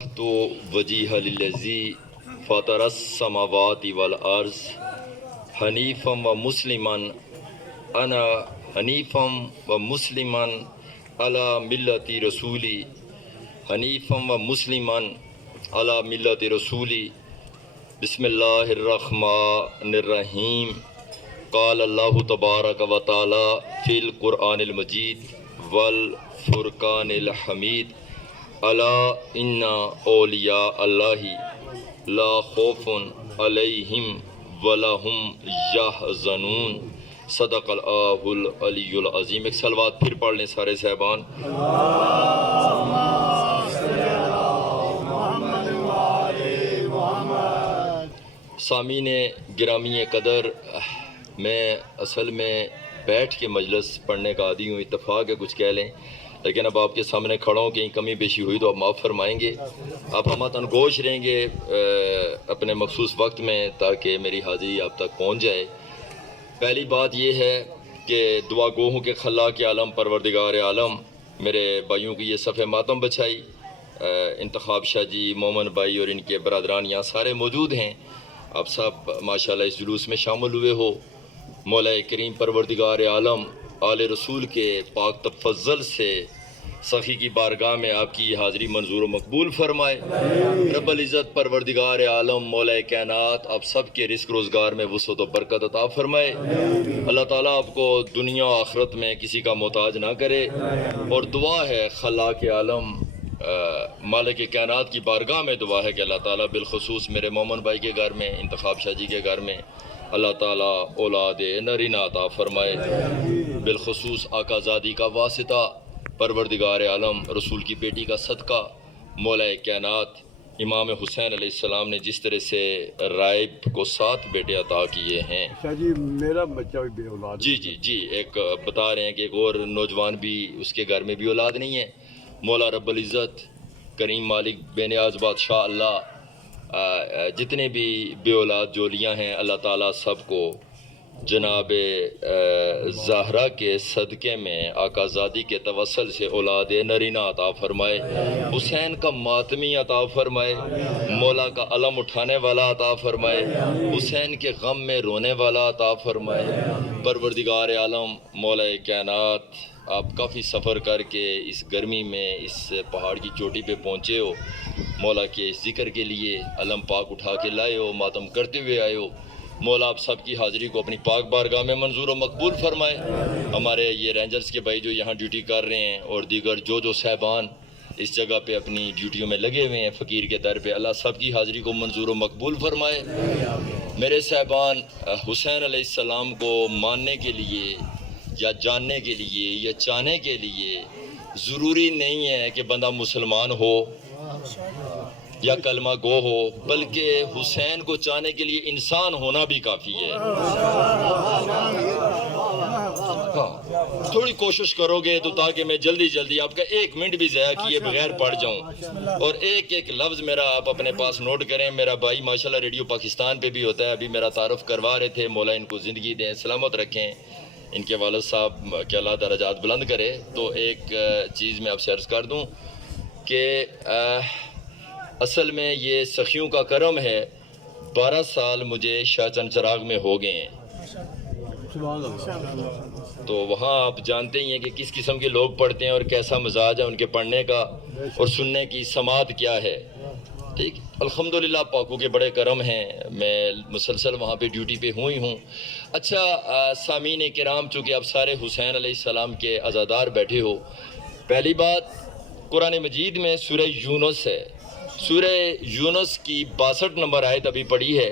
تو وجیہ للذی فاطر السماوات والارض حنیفا و مسلما انا حنیفا و مسلما علی ملت رسولی حنیفا و مسلما علی ملت رسولی بسم اللہ الرحمن الرحیم قال اللہ تبارک و تعالی فی القرآن المجید والفرقان الحمید الا ان اولیاء اللہ لا خوف علیہم ولا هم یحزنون صدق اللہ العلی العظیم۔ ایک صلوات پھر پڑھ لیں سارے صاحبان۔ سامعین گرامی قدر، میں اصل میں بیٹھ کے مجلس پڑھنے کا عادی ہوں، اتفاق ہے کچھ کہہ لیں، لیکن اب آپ کے سامنے کھڑا ہوں، کہیں کمی بیشی ہوئی تو آپ معاف فرمائیں گے۔ آپ ہم تنگوش رہیں گے اپنے مخصوص وقت میں تاکہ میری حاضری آپ تک پہنچ جائے۔ پہلی بات یہ ہے کہ دعا گو ہوں کہ خلاق عالم پروردگار عالم میرے بھائیوں کی یہ صفحہ ماتم بچھائی، انتخاب شاہ جی، مومن بھائی اور ان کے برادران یہاں سارے موجود ہیں، آپ سب ماشاءاللہ اس جلوس میں شامل ہوئے ہو۔ مولا کریم پروردگار عالم آل رسول کے پاک تفضل سے سخی کی بارگاہ میں آپ کی یہ حاضری منظور و مقبول فرمائے۔ رب العزت پروردگار عالم مولا کائنات آپ سب کے رزق روزگار میں وسعت و برکت عطا فرمائے۔ اللہ تعالیٰ آپ کو دنیا و آخرت میں کسی کا محتاج نہ کرے، اور دعا ہے خلاق عالم مالک کائنات کی بارگاہ میں دعا ہے کہ اللہ تعالیٰ بالخصوص میرے مومن بھائی کے گھر میں، انتخاب شاہ جی کے گھر میں اللہ تعالیٰ اولاد نرینہ عطا فرمائے، بالخصوص آقا زادی کا واسطہ پروردگار عالم رسول کی بیٹی کا صدقہ مولا کائنات امام حسین علیہ السلام نے جس طرح سے رائب کو 7 بیٹے عطا کیے ہیں۔ شاہ جی میرا بچہ بھی بے اولاد ہے۔ جی ایک بتا رہے ہیں کہ ایک اور نوجوان بھی اس کے گھر میں بھی اولاد نہیں ہے۔ مولا رب العزت کریم مالک بے نیاز بادشاہ اللہ جتنے بھی بے اولاد جولیاں ہیں اللہ تعالیٰ سب کو جناب زہرا کے صدقے میں آقا زادی کے توسل سے اولاد نرینہ عطا فرمائے، حسین کا ماتمی عطا فرمائے، مولا کا علم اٹھانے والا عطا فرمائے، حسین کے غم میں رونے والا عطا فرمائے۔ پروردگار عالم مولا کائنات آپ کافی سفر کر کے اس گرمی میں اس پہاڑ کی چوٹی پہ پہنچے ہو، مولا کے ذکر کے لیے علم پاک اٹھا کے لائے ہو، ماتم کرتے ہوئے آئے ہو۔ مولا آپ سب کی حاضری کو اپنی پاک بارگاہ میں منظور و مقبول فرمائے۔ ہمارے یہ رینجرز کے بھائی جو یہاں ڈیوٹی کر رہے ہیں اور دیگر جو صاحبان اس جگہ پہ اپنی ڈیوٹیوں میں لگے ہوئے ہیں فقیر کے در پہ، اللہ سب کی حاضری کو منظور و مقبول فرمائے۔ میرے صاحبان، حسین علیہ السلام کو ماننے کے لیے یا جاننے کے لیے یا چاہنے کے لیے ضروری نہیں ہے کہ بندہ مسلمان ہو یا کلمہ گو ہو، بلکہ حسین کو چاہنے کے لیے انسان ہونا بھی کافی ہے۔ تھوڑی کوشش کرو گے تو تاکہ میں جلدی آپ کا 1 منٹ بھی ضائع کیے بغیر پڑھ جاؤں، اور ایک لفظ میرا آپ اپنے پاس نوٹ کریں۔ میرا بھائی ماشاءاللہ ریڈیو پاکستان پہ بھی ہوتا ہے، ابھی میرا تعارف کروا رہے تھے، مولا ان کو زندگی دیں، سلامت رکھیں، ان کے والد صاحب کے اللہ درجات بلند کرے۔ تو ایک چیز میں آپ سے عرض کر دوں کہ اصل میں یہ سخیوں کا کرم ہے، 12 سال مجھے شاہ چند چراغ میں ہو گئے ہیں، تو وہاں آپ جانتے ہی ہیں کہ کس قسم کے لوگ پڑھتے ہیں اور کیسا مزاج ہے ان کے پڑھنے کا اور سننے کی سماعت کیا ہے۔ ٹھیک، الحمدللہ پاکوں کے بڑے کرم ہیں، میں مسلسل وہاں پہ ڈیوٹی پہ ہوئی ہوں۔ اچھا سامعین کرام، چونکہ آپ سارے حسین علیہ السلام کے عزادار بیٹھے ہو، پہلی بات قرآن مجید میں سورہ یونس ہے، سورہ یونس کی 62 نمبر آیت ابھی پڑھی ہے،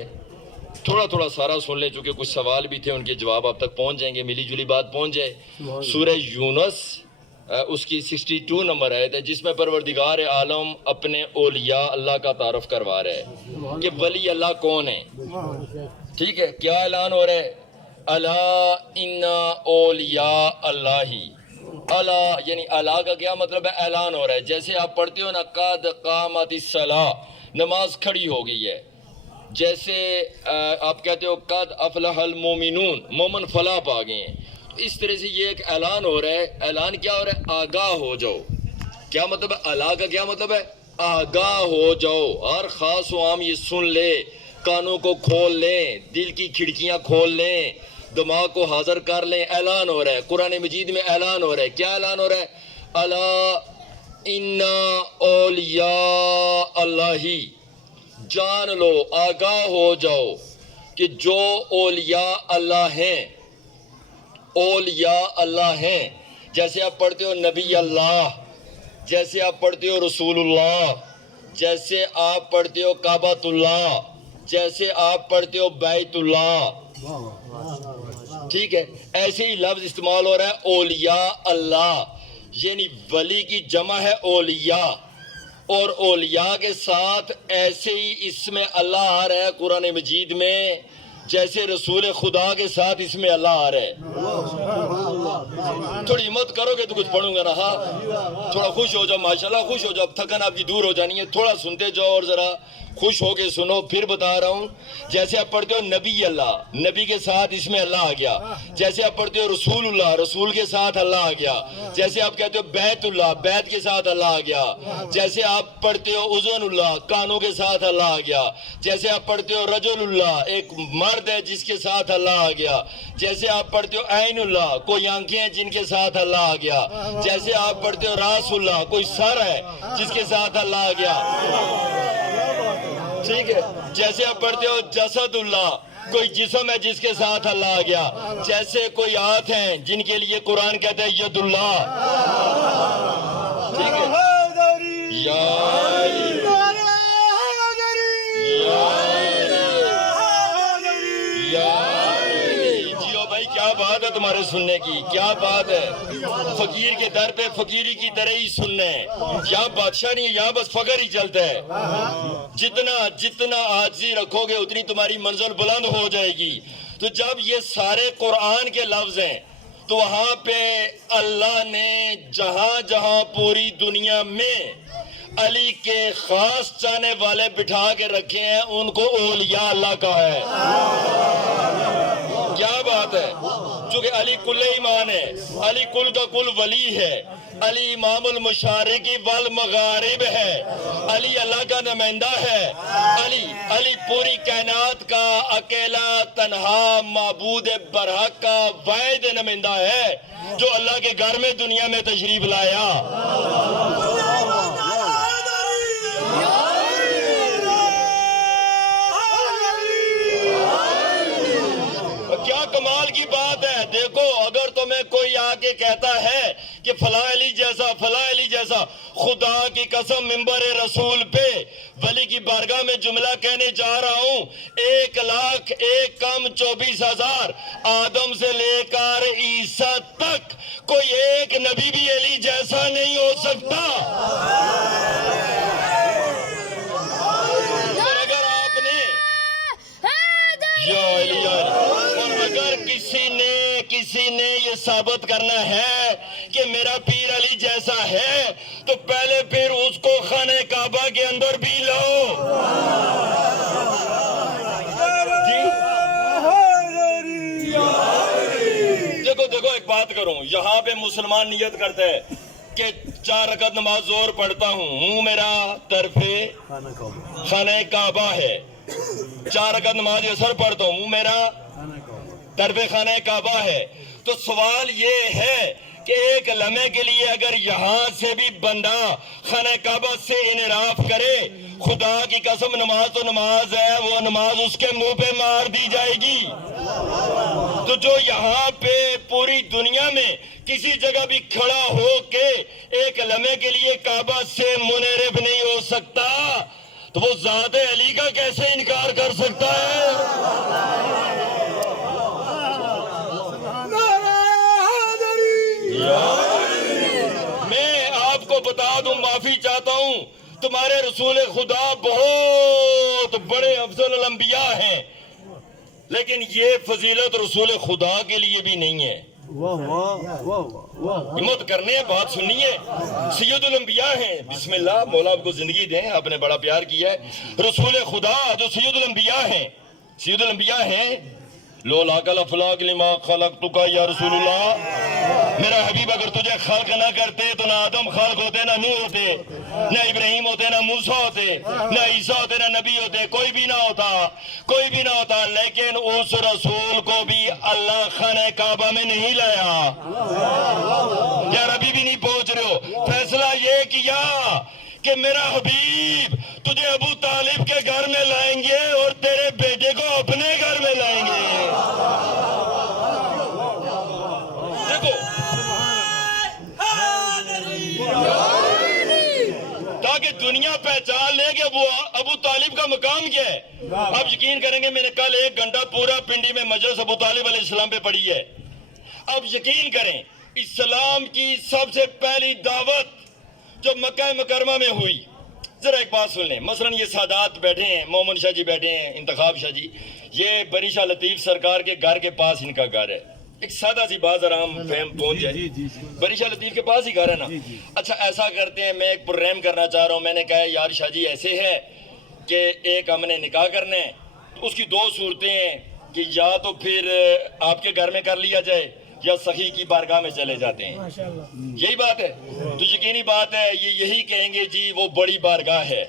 تھوڑا سارا سن لیں چونکہ کچھ سوال بھی تھے، ان کے جواب آپ تک پہنچ جائیں گے، ملی جلی بات پہنچ جائے۔ سورہ یونس اس کی 62 نمبر آیت ہے، جس میں پروردگار عالم اپنے اولیاء اللہ کا تعارف کروا رہا ہے کہ ولی اللہ کون ہے۔ ٹھیک ہے، کیا اعلان ہو رہا ہے؟ الا ان اولیاء اللہ، اللہ یعنی اللہ کا کیا مطلب ہے؟ اعلان ہو رہا ہے۔ جیسے آپ پڑھتے ہو نا قد قامت الصلاۃ، نماز کھڑی ہو گئی ہے، جیسے آپ کہتے ہو قد افلح المومنون، مومن فلاح پا گئے ہیں، اس طرح سے یہ ایک اعلان ہو رہا ہے۔ اعلان کیا ہو رہا ہے؟ آگاہ ہو جاؤ۔ کیا مطلب ہے؟ اللہ کا کیا مطلب ہے؟ آگاہ ہو جاؤ. ہر خاص و عام یہ سن لے, کانوں کو کھول لیں, دل کی کھڑکیاں کھول لیں, دماغ کو حاضر کر لیں. اعلان ہو رہا ہے قرآن مجید میں, اعلان ہو رہا ہے. کیا اعلان ہو رہا ہے؟ الا ان اولیاء اللہ. جان لو, آگاہ ہو جاؤ کہ جو اولیاء اللہ ہیں, اولیاء اللہ ہیں. جیسے آپ پڑھتے ہو نبی اللہ, جیسے آپ پڑھتے ہو رسول اللہ, جیسے آپ پڑھتے ہو کعبۃ اللہ, جیسے آپ پڑھتے ہو بیت اللہ, ٹھیک ہے, ایسے ہی لفظ استعمال ہو رہا ہے اولیاء اللہ. یعنی ولی کی جمع ہے اولیاء, اور اولیاء کے ساتھ ایسے ہی اس میں اللہ آ رہا ہے قرآن مجید میں جیسے رسول خدا کے ساتھ اس میں اللہ آ رہا ہے. تھوڑی ہمت کرو گے تو کچھ پڑھوں گا نا. ہاں تھوڑا خوش ہو جاؤ, ماشاءاللہ خوش ہو جاؤ, تھکن آپ کی دور ہو جانی ہے. تھوڑا سنتے جاؤ اور ذرا خوش ہو کے سنو. پھر بتا رہا ہوں, جیسے آپ پڑھتے ہو نبی اللہ, نبی کے ساتھ اس میں اللہ آ گیا. جیسے آپ پڑھتے ہو رسول اللہ, رسول کے ساتھ اللہ آ گیا. جیسے آپ کہتے ہو بیت اللہ, بیت کے ساتھ اللہ آ گیا. جیسے آپ پڑھتے ہو اذن اللہ, کانوں کے ساتھ اللہ آ گیا. جیسے آپ پڑھتے ہو رجل اللہ, ایک مرد ہے جس کے ساتھ اللہ آ گیا. جیسے آپ پڑھتے ہو عین اللہ, کوئی آنکھیں ہیں جن کے ساتھ اللہ آ گیا. جیسے آپ پڑھتے ہو راس اللہ, کوئی سر ہے جس کے ساتھ اللہ آ گیا, ٹھیک ہے. جیسے آپ پڑھتے ہو جسد اللہ, کوئی جسم ہے جس کے ساتھ اللہ آ گیا. جیسے کوئی ہاتھ ہیں جن کے لیے قرآن کہتا ہے ید اللہ, ٹھیک ہے. جیو بھائی, کیا بات ہے تمہارے سننے کی, کیا بات ہے. فقیر کے در پہ فقیری کی طرح ہی سننے. یہاں بادشاہ نہیں, یہاں بس فقر ہی چلتا ہے. جتنا عاجزی رکھو گے اتنی تمہاری منزل بلند ہو جائے گی. تو جب یہ سارے قرآن کے لفظ ہیں تو وہاں پہ اللہ نے جہاں جہاں پوری دنیا میں علی کے خاص چاہنے والے بٹھا کے رکھے ہیں ان کو اولیاء اللہ کہا ہے. کیا بات ہے. چونکہ علی کل ایمان ہے, علی کل کا کل ولی ہے, علی امام المشارقی والمغارب ہے, علی اللہ کا نمائندہ ہے. علی پوری کائنات کا اکیلا تنہا معبود برحق کا واحد نمائندہ ہے جو اللہ کے گھر میں دنیا میں تشریف لایا. کیا کمال کی بات ہے. دیکھو, اگر تمہیں کوئی آ کے کہتا ہے کہ فلاں علی جیسا, فلاں علی جیسا, خدا کی قسم ممبر رسول پہ ولی کی بارگاہ میں جملہ کہنے جا رہا ہوں, 1,24,000 آدم سے لے کر عیسیٰ تک کوئی ایک نبی بھی علی جیسا نہیں ہو سکتا. اور اگر آپ نے اگر کسی نے یہ ثابت کرنا ہے کہ میرا پیر علی جیسا ہے تو پہلے پھر اس کو خانہ کعبہ کے اندر بھی لاؤ. دیکھو ایک بات کروں, یہاں پہ مسلمان نیت کرتے ہیں کہ 4 رکعت نماز ظہر پڑھتا ہوں, منہ میرا طرف خانہ کعبہ ہے. 4 رکعت نماز عصر پڑھتا ہوں, منہ میرا طرف خانہ کعبہ ہے. تو سوال یہ ہے کہ ایک لمحے کے لیے اگر یہاں سے بھی بندہ خانہ کعبہ سے انحراف کرے, خدا کی قسم نماز تو نماز ہے, وہ نماز اس کے منہ پہ مار دی جائے گی. تو جو یہاں پہ پوری دنیا میں کسی جگہ بھی کھڑا ہو کے ایک لمحے کے لیے کعبہ سے منحرف نہیں ہو سکتا, تو وہ ذات علی کا کیسے انکار کر سکتا ہے؟ میں آپ کو بتا دوں, معافی چاہتا ہوں, تمہارے رسول خدا بہت بڑے افضل الانبیاء ہیں, لیکن یہ فضیلت رسول خدا کے لیے بھی نہیں ہے. ہمت کرنے ہیں, بات سننی ہے. سید الانبیاء ہیں, بسم اللہ, مولا آپ کو زندگی دیں, آپ نے بڑا پیار کیا ہے. رسول خدا جو سید الانبیاء ہیں, سید الانبیاء ہیں, لولا کل افلاک لما خلقتک یا رسول اللہ. میرا حبیب اگر تجھے خلق نہ کرتے تو نہ آدم خلق ہوتے، نہ نوح ہوتے، نہ ابراہیم ہوتے، نہ موسیٰ ہوتے، نہ عیسیٰ ہوتے، نہ نبی ہوتے، کوئی بھی نہ ہوتا، کوئی بھی نہ ہوتا، لیکن اس رسول کو بھی اللہ خانہ کعبہ میں نہیں لایا۔ یار ابھی بھی نہیں پہنچ رہے ہو۔ فیصلہ یہ کیا کہ میرا حبیب تجھے ابو طالب کے گھر میں لائیں گے اور تیرے بیٹے کو اپنے گھر میں لائیں گے۔ دیکھو تاکہ دنیا پہچان لے کہ ابو طالب کا مقام کیا ہے۔ آپ یقین کریں گے میں نے کل 1 گھنٹہ پورا پنڈی میں مجلس ابو طالب علیہ السلام پہ پڑھی ہے۔ اب یقین کریں اسلام کی سب سے پہلی دعوت جو مکہ مکرمہ میں ہوئی، ذرا ایک بات سن لیں۔ مثلا یہ سادات بیٹھے ہیں، مومن شاہ جی بیٹھے ہیں، انتخاب شاہ جی، یہ بری شاہ لطیف سرکار کے گھر کے پاس ان کا گھر ہے۔ ایک سادہ سی بات ذرا ہم فہم پہنچ جائے، بری شاہ لطیف کے پاس ہی گھر ہے نا۔ اچھا ایسا کرتے ہیں، میں ایک پررحم کرنا چاہ رہا ہوں، میں نے کہا یار شاہ جی ایسے ہے کہ ایک ہم نے نکاح کرنا ہے، تو اس کی 2 صورتیں ہیں کہ یا تو پھر آپ کے گھر میں کر لیا جائے یا سخی کی بارگاہ میں چلے جاتے ہیں۔ یہی بات ہے تو یقینی بات ہے یہ یہی کہیں گے جی وہ بڑی بارگاہ ہے۔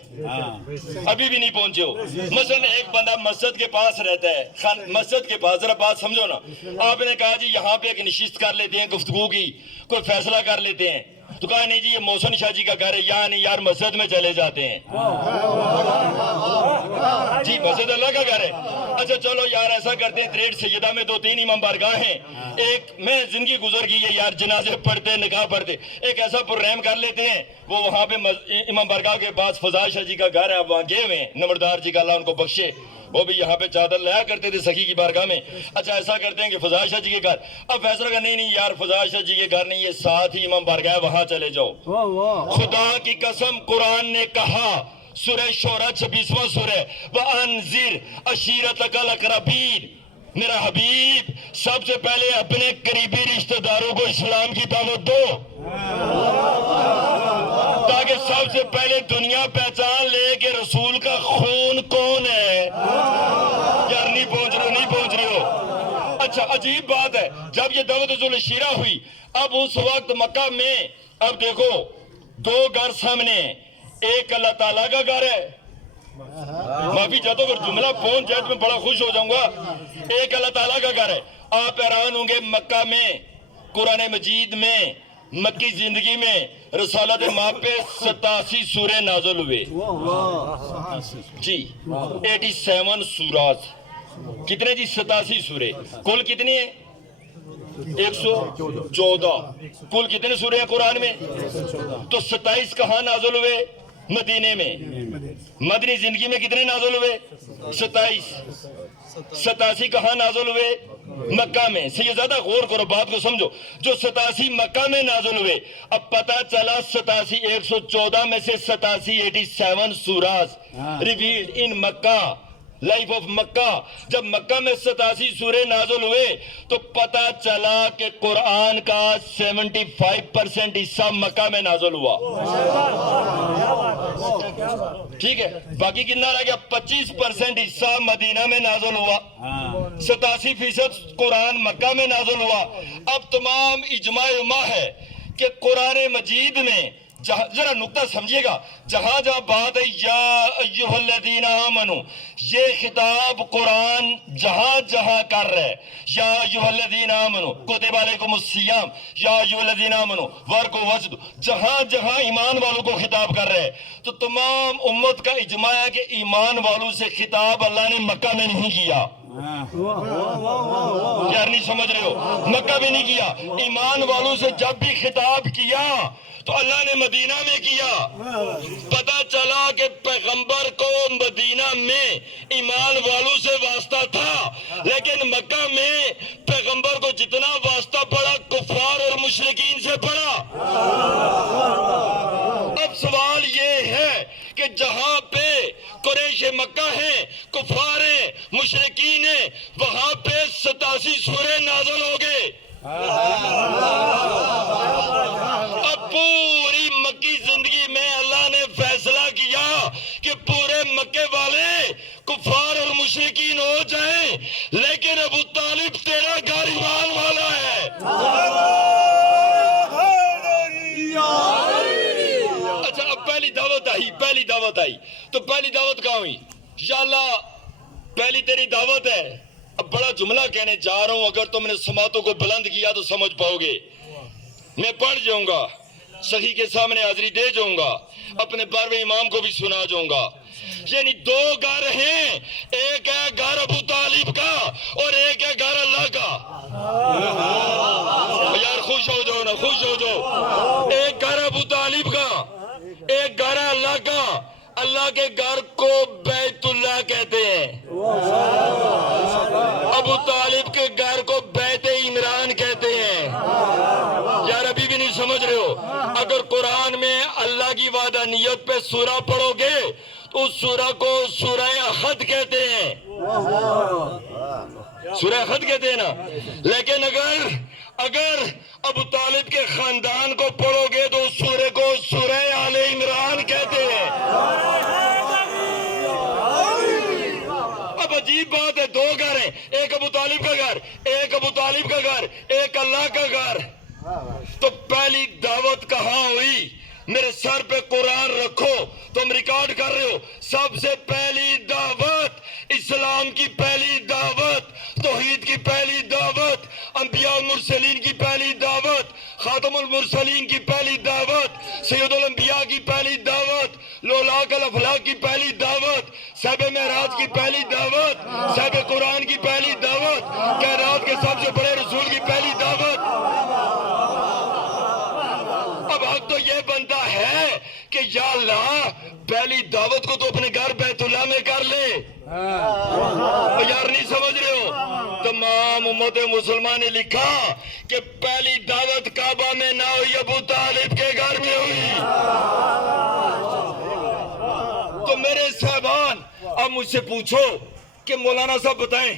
ابھی بھی نہیں پہنچے ہو۔ مثلا ایک بندہ مسجد کے پاس رہتا ہے، مسجد کے پاس، ذرا بات سمجھو نا، آپ نے کہا جی یہاں پہ ایک نشست کر لیتے ہیں گفتگو کی، کوئی فیصلہ کر لیتے ہیں، تو کہا نہیں جی یہ محسن شاہ جی کا گھر ہے، یا نہیں یار مسجد میں چلے جاتے ہیں۔ جی مسجد اللہ کا گھر ہے، اچھا چلو یار ایسا کرتے ہیں، تریٹ سیدہ میں 2-3 امام بارگاہ ہیں، ایک میں زندگی گزر گئی ہے یار، جنازے پڑھتے نکاح پڑھتے، ایک ایسا پررحم کر لیتے ہیں، وہ وہاں پہ امام بارگاہ کے پاس فضا شاہ جی کا گھر ہے، اب وہاں گئے ہوئے ہیں، نمبردار جی کا اللہ ان کو بخشے، وہ بھی یہاں پہ چادر لایا کرتے تھے سخی کی بارگاہ میں۔ اچھا ایسا کرتے ہیں کہ فضا شاہ جی کے گھر، اب فیصلہ کا نہیں یار فضا شاہ جی کے گھر نہیں، یہ ساتھ ہی امام بارگاہ ہے، وہاں چلے جاؤ۔ خدا کی قسم قرآن نے کہا، سورہ شعراء 26واں سورہ، وَأَنذِرْ عَشِيرَتَكَ الْأَقْرَبِينَ، میرا حبیب سب سے پہلے اپنے قریبی رشتہ داروں کو اسلام کی دعوت دو، تاکہ سب سے پہلے دنیا پہچان لے کہ رسول کا خون کون ہے۔ یار نہیں پہنچ رہے ہو۔ اچھا عجیب بات ہے، جب یہ دعوت ذوالعشیرہ ہوئی، اب اس وقت مکہ میں، اب دیکھو 2 گھر سامنے، ایک اللہ تعالیٰ کا گھر ہے، معافی چاہتا ہوں اگر جملہ پہنچ جائے تو میں بڑا خوش ہو جاؤں گا، ایک اللہ تعالیٰ کا گھر ہے۔ آپ حیران ہوں گے مکہ میں قرآن مجید میں مکی زندگی میں رسالت ماں پہ 87 سورے نازل ہوئے، جی 87 سورات، کتنے جی 87 سورے، کل کتنی ہیں 114، کل کتنے سورے ہیں قرآن میں؟ تو 27 کہاں نازل ہوئے؟ مدینے میں۔ مدنی زندگی میں کتنے نازل ہوئے؟ 27۔ 87 کہاں نازل ہوئے؟ مکہ میں۔ یہ زیادہ غور کرو، بات کو سمجھو، جو 87 مکہ میں نازل ہوئے، اب پتہ چلا 87 114 میں سے 87 سورات revealed in Makkah, life of Makkah. جب مکہ میں 87 سورے نازل ہوئے تو پتہ چلا کہ قرآن کا 75% حصہ مکہ میں نازل ہوا، ٹھیک ہے، باقی کتنا رہ گیا؟ 25% حصہ مدینہ میں نازل ہوا، 87% قرآن مکہ میں نازل ہوا۔ اب تمام اجماع امہ ہے کہ قرآن مجید میں ذرا نقطہ سمجھیے گا، جہاں جہاں بات ہے یا ایھا الذین آمنو، یہ خطاب قرآن جہاں جہاں کر رہے، یا ایھا الذین آمنو کتب علیکم الصیام، یا ایھا الذین آمنو ورکو وسد، جہاں جہاں ایمان والوں کو خطاب کر رہے، تو تمام امت کا اجماع ہے کہ ایمان والوں سے خطاب اللہ نے مکہ میں نہیں کیا۔ یار نہیں سمجھ رہے ہو، مکہ میں نہیں کیا، ایمان والوں سے جب بھی خطاب کیا تو اللہ نے مدینہ میں کیا۔ پتہ چلا کہ پیغمبر کو مدینہ میں ایمان والوں سے واسطہ تھا، لیکن مکہ میں پیغمبر کو جتنا واسطہ پڑا کفار اور مشرکین سے پڑا۔ اب سوال یہ ہے کہ جہاں پہ قریش مکہ ہیں، کفار ہیں، مشرکین ہیں، وہاں پہ 87 سورے نازل ہو گئے۔ اب پوری مکی زندگی میں اللہ نے فیصلہ کیا کہ پورے مکے والے کفار اور مشرکین ہو جائیں، لیکن ابو طالب تیرا گھر ایمان والا ہے۔ دعوت آئی. تو پہلی دعوت کہاں ہوئی؟ یا اللہ پہلی تیری دعوت ہے. اب بڑا جملہ کہنے جا رہا ہوں، اگر تم نے سماعتوں کو بلند کیا تو سمجھ پاؤ گے. میں پڑھ جاؤں گا، سخی کے سامنے حاضری دے جاؤں گا، اپنے 12ویں امام کو بھی سنا جاؤں گا. یعنی دو گھر ہیں، ایک ہے گھر ابو طالب کا اور ایک ہے گھر اللہ کا. یار خوش ہو جاؤ نا، خوش ہو جاؤ. ایک گھر ابو طالب کا، ایک گھر ہے اللہ کا. اللہ کے گھر کو بیت اللہ کہتے ہیں، ابو طالب کے گھر کو بیت عمران کہتے ہیں. یار ابھی بھی نہیں سمجھ رہے ہو؟ اگر قرآن میں اللہ کی وحدانیت پہ سورہ پڑھو گے تو اس سورہ کو سورہ احد کہتے ہیں. سورہ احد کہتے ہیں نا. لیکن اگر ابو طالب کے خاندان کو پڑھو گے تو اس سورہ کو سورہ آل عمران کہتے ہیں. اب عجیب بات ہے، دو گھر ہیں، ایک ابو طالب کا گھر، ایک ابو طالب کا گھر، ایک اللہ کا گھر. تو پہلی دعوت کہاں ہوئی؟ میرے سر پہ قرآن رکھو، تم ریکارڈ کر رہے ہو. سب سے پہلی دعوت، اسلام کی پہلی دعوت، توحید کی پہلی دعوت، انبیاء المرسلین کی پہلی دعوت، خاتم المرسلین کی پہلی دعوت، سید الانبیاء کی پہلی دعوت، لولاک الافلاق کی پہلی دعوت، صاحب معراج کی پہلی دعوت، صاحب قرآن کی پہلی دعوت، کائنات کے سب سے بڑے رسول کی پہلی دعوت. اب حق تو یہ بنتا ہے کہ یا اللہ پہلی دعوت کو تو اپنے گھر بیت اللہ میں کر لے. یار نہیں سمجھ رہے ہو؟ تمام امت مسلمان نے لکھا کہ پہلی دعوت کعبہ میں نہ ہوئی، ابو طالب کے گھر میں ہوئی. تو میرے صاحبان اب مجھ سے پوچھو کہ مولانا صاحب بتائیں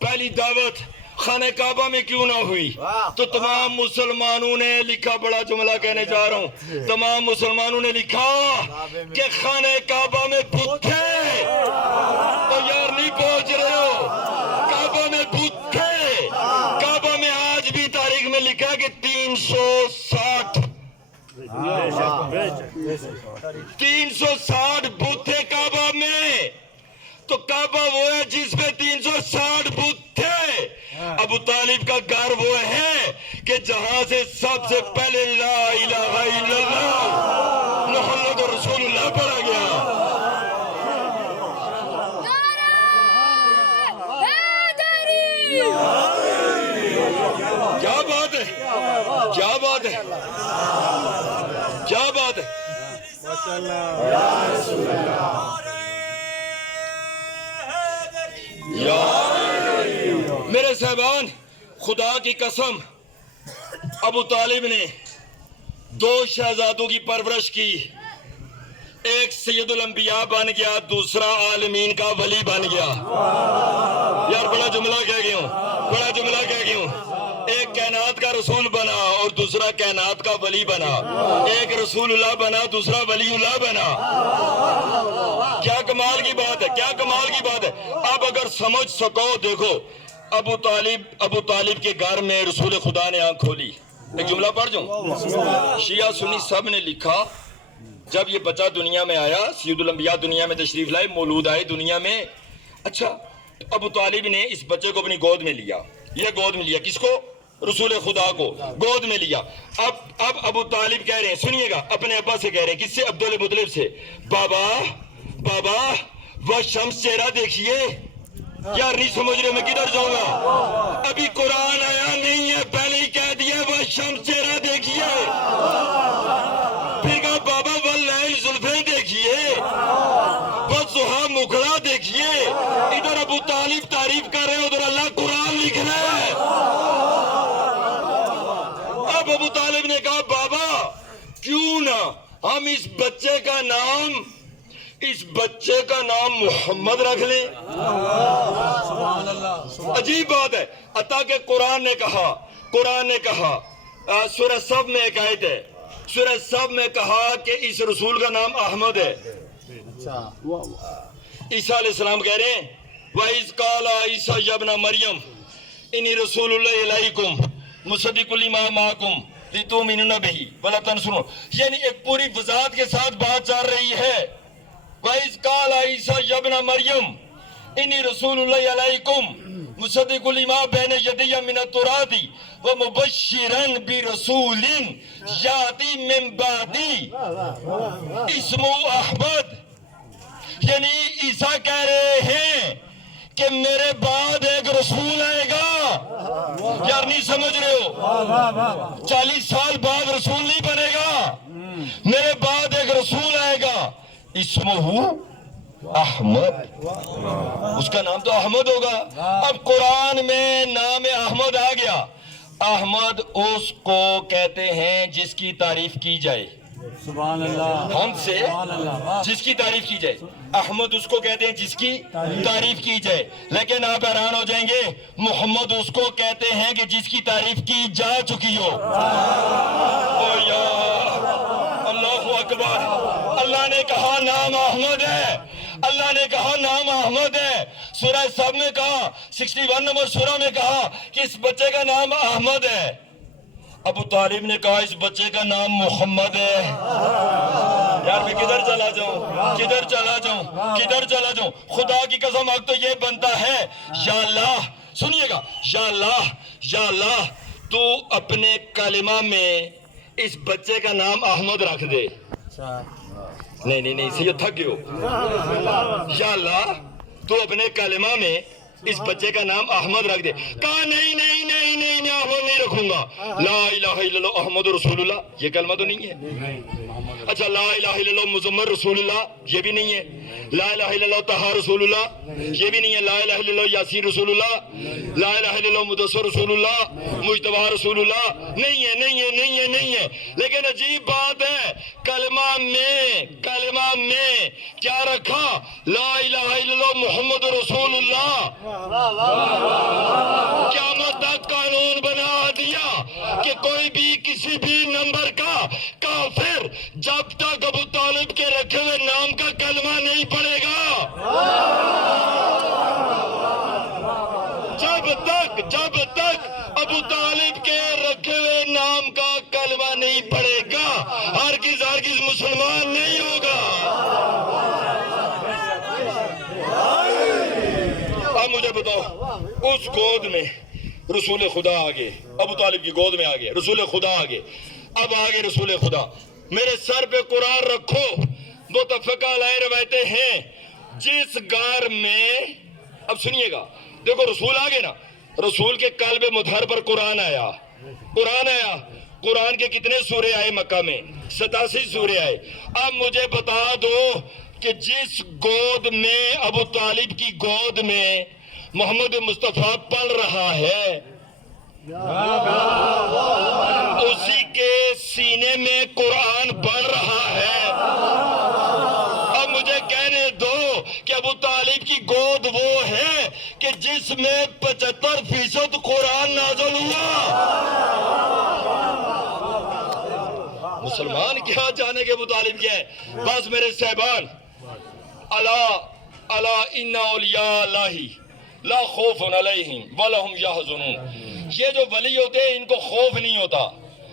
پہلی دعوت خانہ کعبہ میں کیوں نہ ہوئی؟ تو تمام مسلمانوں نے لکھا، بڑا جملہ کہنے جا رہا ہوں، تمام مسلمانوں نے لکھا کہ خانہ کعبہ میں بت تھے. تو یار نہیں پہنچ رہے ہو؟ کعبہ میں بت تھے. کعبہ میں آج بھی تاریخ میں لکھا کہ 360 بت تھے کعبہ میں. تو کعبہ وہ ہے جس پہ 360 بت تھے. ابو طالب کا گھر وہ ہے کہ جہاں سے سب سے پہلے لا الہ الا اللہ محمد رسول اللہ پڑھا گیا. کیا بات ہے، کیا بات ہے، کیا بات ہے. میرے صاحبان خدا کی قسم، ابو طالب نے 2 شہزادوں کی پرورش کی. ایک سید الانبیاء بن گیا، دوسرا عالمین کا ولی بن گیا. یار بڑا جملہ کہہ گیا ہوں، بڑا جملہ کہہ گیا ہوں. ایک کائنات کا رسول بنا اور دوسرا کائنات کا ولی بنا. ایک رسول اللہ بنا، دوسرا ولی اللہ بنا. کیا کمال کی بات ہے، کیا کمال کی بات ہے. اب اگر سمجھ سکو، دیکھو ابو طالب کے گھر میں رسول خدا نے آنکھ کھولی. ایک جملہ پڑھ جاؤں، شیعہ سنی سب نے لکھا جب یہ بچہ دنیا میں آیا، سید الانبیاء دنیا میں تشریف لائے، مولود آئے دنیا میں. اچھا ابو طالب نے اس بچے کو اپنی گود میں لیا. یہ گود میں لیا کس کو؟ رسول خدا کو گود میں لیا. اب ابو طالب کہہ رہے ہیں، سنیے گا، اپنے ابا سے کہہ رہے ہیں. کس سے؟ عبدالمطلب سے. بابا وہ شمس چہرہ دیکھیے. یار نہیں سمجھ رہے، میں کدھر جاؤں گا؟ ابھی قرآن آیا نہیں ہے، پہلے ہی کہہ دیا وہ شمس چہرہ دیکھیے. پھر کہا بابا واللیل زلفیں دیکھیے، وہ ضحیٰ مکھڑا دیکھیے. ادھر ابو طالب تعریف کر رہے ہیں، ادھر اللہ قرآن لکھ رہا ہے. اب ابو طالب نے کہا بابا کیوں نہ ہم اس بچے کا نام محمد رکھ لیں. عجیب بات ہے. عطا کہ قرآن نے کہا سورہ صف میں ایک آیت ہے، سورہ صف میں کہا کہ اس رسول کا نام احمد ہے. عیسیٰ علیہ السلام کہہ رہے ہیں وَإِذْ قَالَ عِيسَىٰ يَا ابْنَ مَرْيَمَ إِنِّي رَسُولُ اللَّهِ إِلَيْكُمْ مُصَدِّقًا لِمَا مَعَكُمْ لِتُؤْمِنُوا بِهِ وَلَتَنْصُرُوهُ. یعنی ایک پوری وضاحت کے ساتھ بات چل رہی ہے. وَإِذْ قَالَ عِيسَىٰ يَا ابْنَ مَرْيَمَ إِنِّي رَسُولُ اللَّهِ عَلَيْكُمْ مُصَدِّقُ لِمَا بَيْنَ يَدَيَّ مِنَ التَّوْرَاةِ وَمُبَشِّرًا بِرَسُولٍ يَأْتِي مِن بَعْدِي اسمه احمد. یعنی عیسیٰ کہہ رہے ہیں کہ میرے بعد ایک رسول آئے گا. یار نہیں سمجھ رہے ہو؟ 40 سال بعد رسول نہیں بنے گا. میرے بعد ایک رسول آئے گا اسمہ احمد. اس کا نام تو احمد ہوگا. اب قرآن میں نام احمد آ گیا. احمد اس کو کہتے ہیں جس کی تعریف کی جائے. سبحان اللہ. ہم سے جس کی تعریف کی جائے. احمد اس کو کہتے ہیں جس کی تعریف کی جائے. لیکن آپ حیران ہو جائیں گے محمد اس کو کہتے ہیں کہ جس کی تعریف کی جا چکی ہو. او یار اللہ اکبر. اللہ نے کہا نام احمد ہے. اللہ نے کہا نام احمد ہے. سورہ سب میں کہا 61 نمبر سورہ میں کہا کہ اس بچے کا نام احمد ہے. ابو طالب نے کہا اس بچے کا نام محمد ہے. یار میں کدھر چلا جاؤں کدھر چلا جاؤں کدھر چلا جاؤں. خدا کی قسم اب تو یہ بنتا ہے یا اللہ سنیے گا یا اللہ تو اپنے کلمہ میں اس بچے کا نام احمد رکھ دے. نہیں اسے یہ تھک گئے ہو. یا اللہ تو اپنے کلمہ میں اس بچے کا نام احمد رکھ دے. کہا نہیں احمد نہیں رکھوں گا. لا الہ الا اللہ احمد رسول اللہ یہ کلمہ تو نہیں ہے. اچھا لا الہ الا اللہ مزمر رسول اللہ یہ بھی نہیں ہے. لا الہ الا اللہ طہا رسول اللہ یہ بھی نہیں ہے. لا الہ الا اللہ یاسین رسول اللہ لا الہ الا اللہ مدثر رسول اللہ مجتبی رسول اللہ نہیں ہے. لیکن عجیب بات ہے کلمہ میں کیا رکھا؟ لا الہ الا اللہ محمد رسول اللہ. قیامت تک قانون بنا دیا کہ کوئی بھی کسی بھی نمبر کا کافر جب تک ابو طالب کے رکھے ہوئے نام کا کلمہ نہیں پڑھے گا جب تک ابو طالب کے رکھے ہوئے نام کا کلمہ نہیں پڑھے گا ہرگز مسلمان نہیں ہوگا. اب مجھے بتاؤ اس گود میں رسول خدا آگے ابو طالب کی گود میں آگے رسول خدا آگے. اب آگے رسول خدا میرے سر پہ قرآن رکھو. متفقہ علیہ روایتیں ہیں جس غار میں اب سنیے گا دیکھو رسول آگے نا رسول کے قلب مطہر پر قرآن آیا. قرآن کے کتنے سورے آئے مکہ میں 87 سورے آئے. اب مجھے بتا دو کہ جس گود میں ابو طالب کی گود میں محمد مصطفیٰ پڑھ رہا ہے اسی کے سینے میں قرآن پڑھ رہا ہے. اب مجھے کہنے دو کہ ابو طالب کی گود وہ ہے کہ جس میں 75% قرآن نازل ہوا. مسلمان کیا جانے کے ابو طالب کیا ہے. بس میرے صاحبان الا ان اولیاء اللہ لا خوف علیہم ولا هم یحزنون. یہ جو ولی ہوتے ہیں ان کو خوف نہیں ہوتا.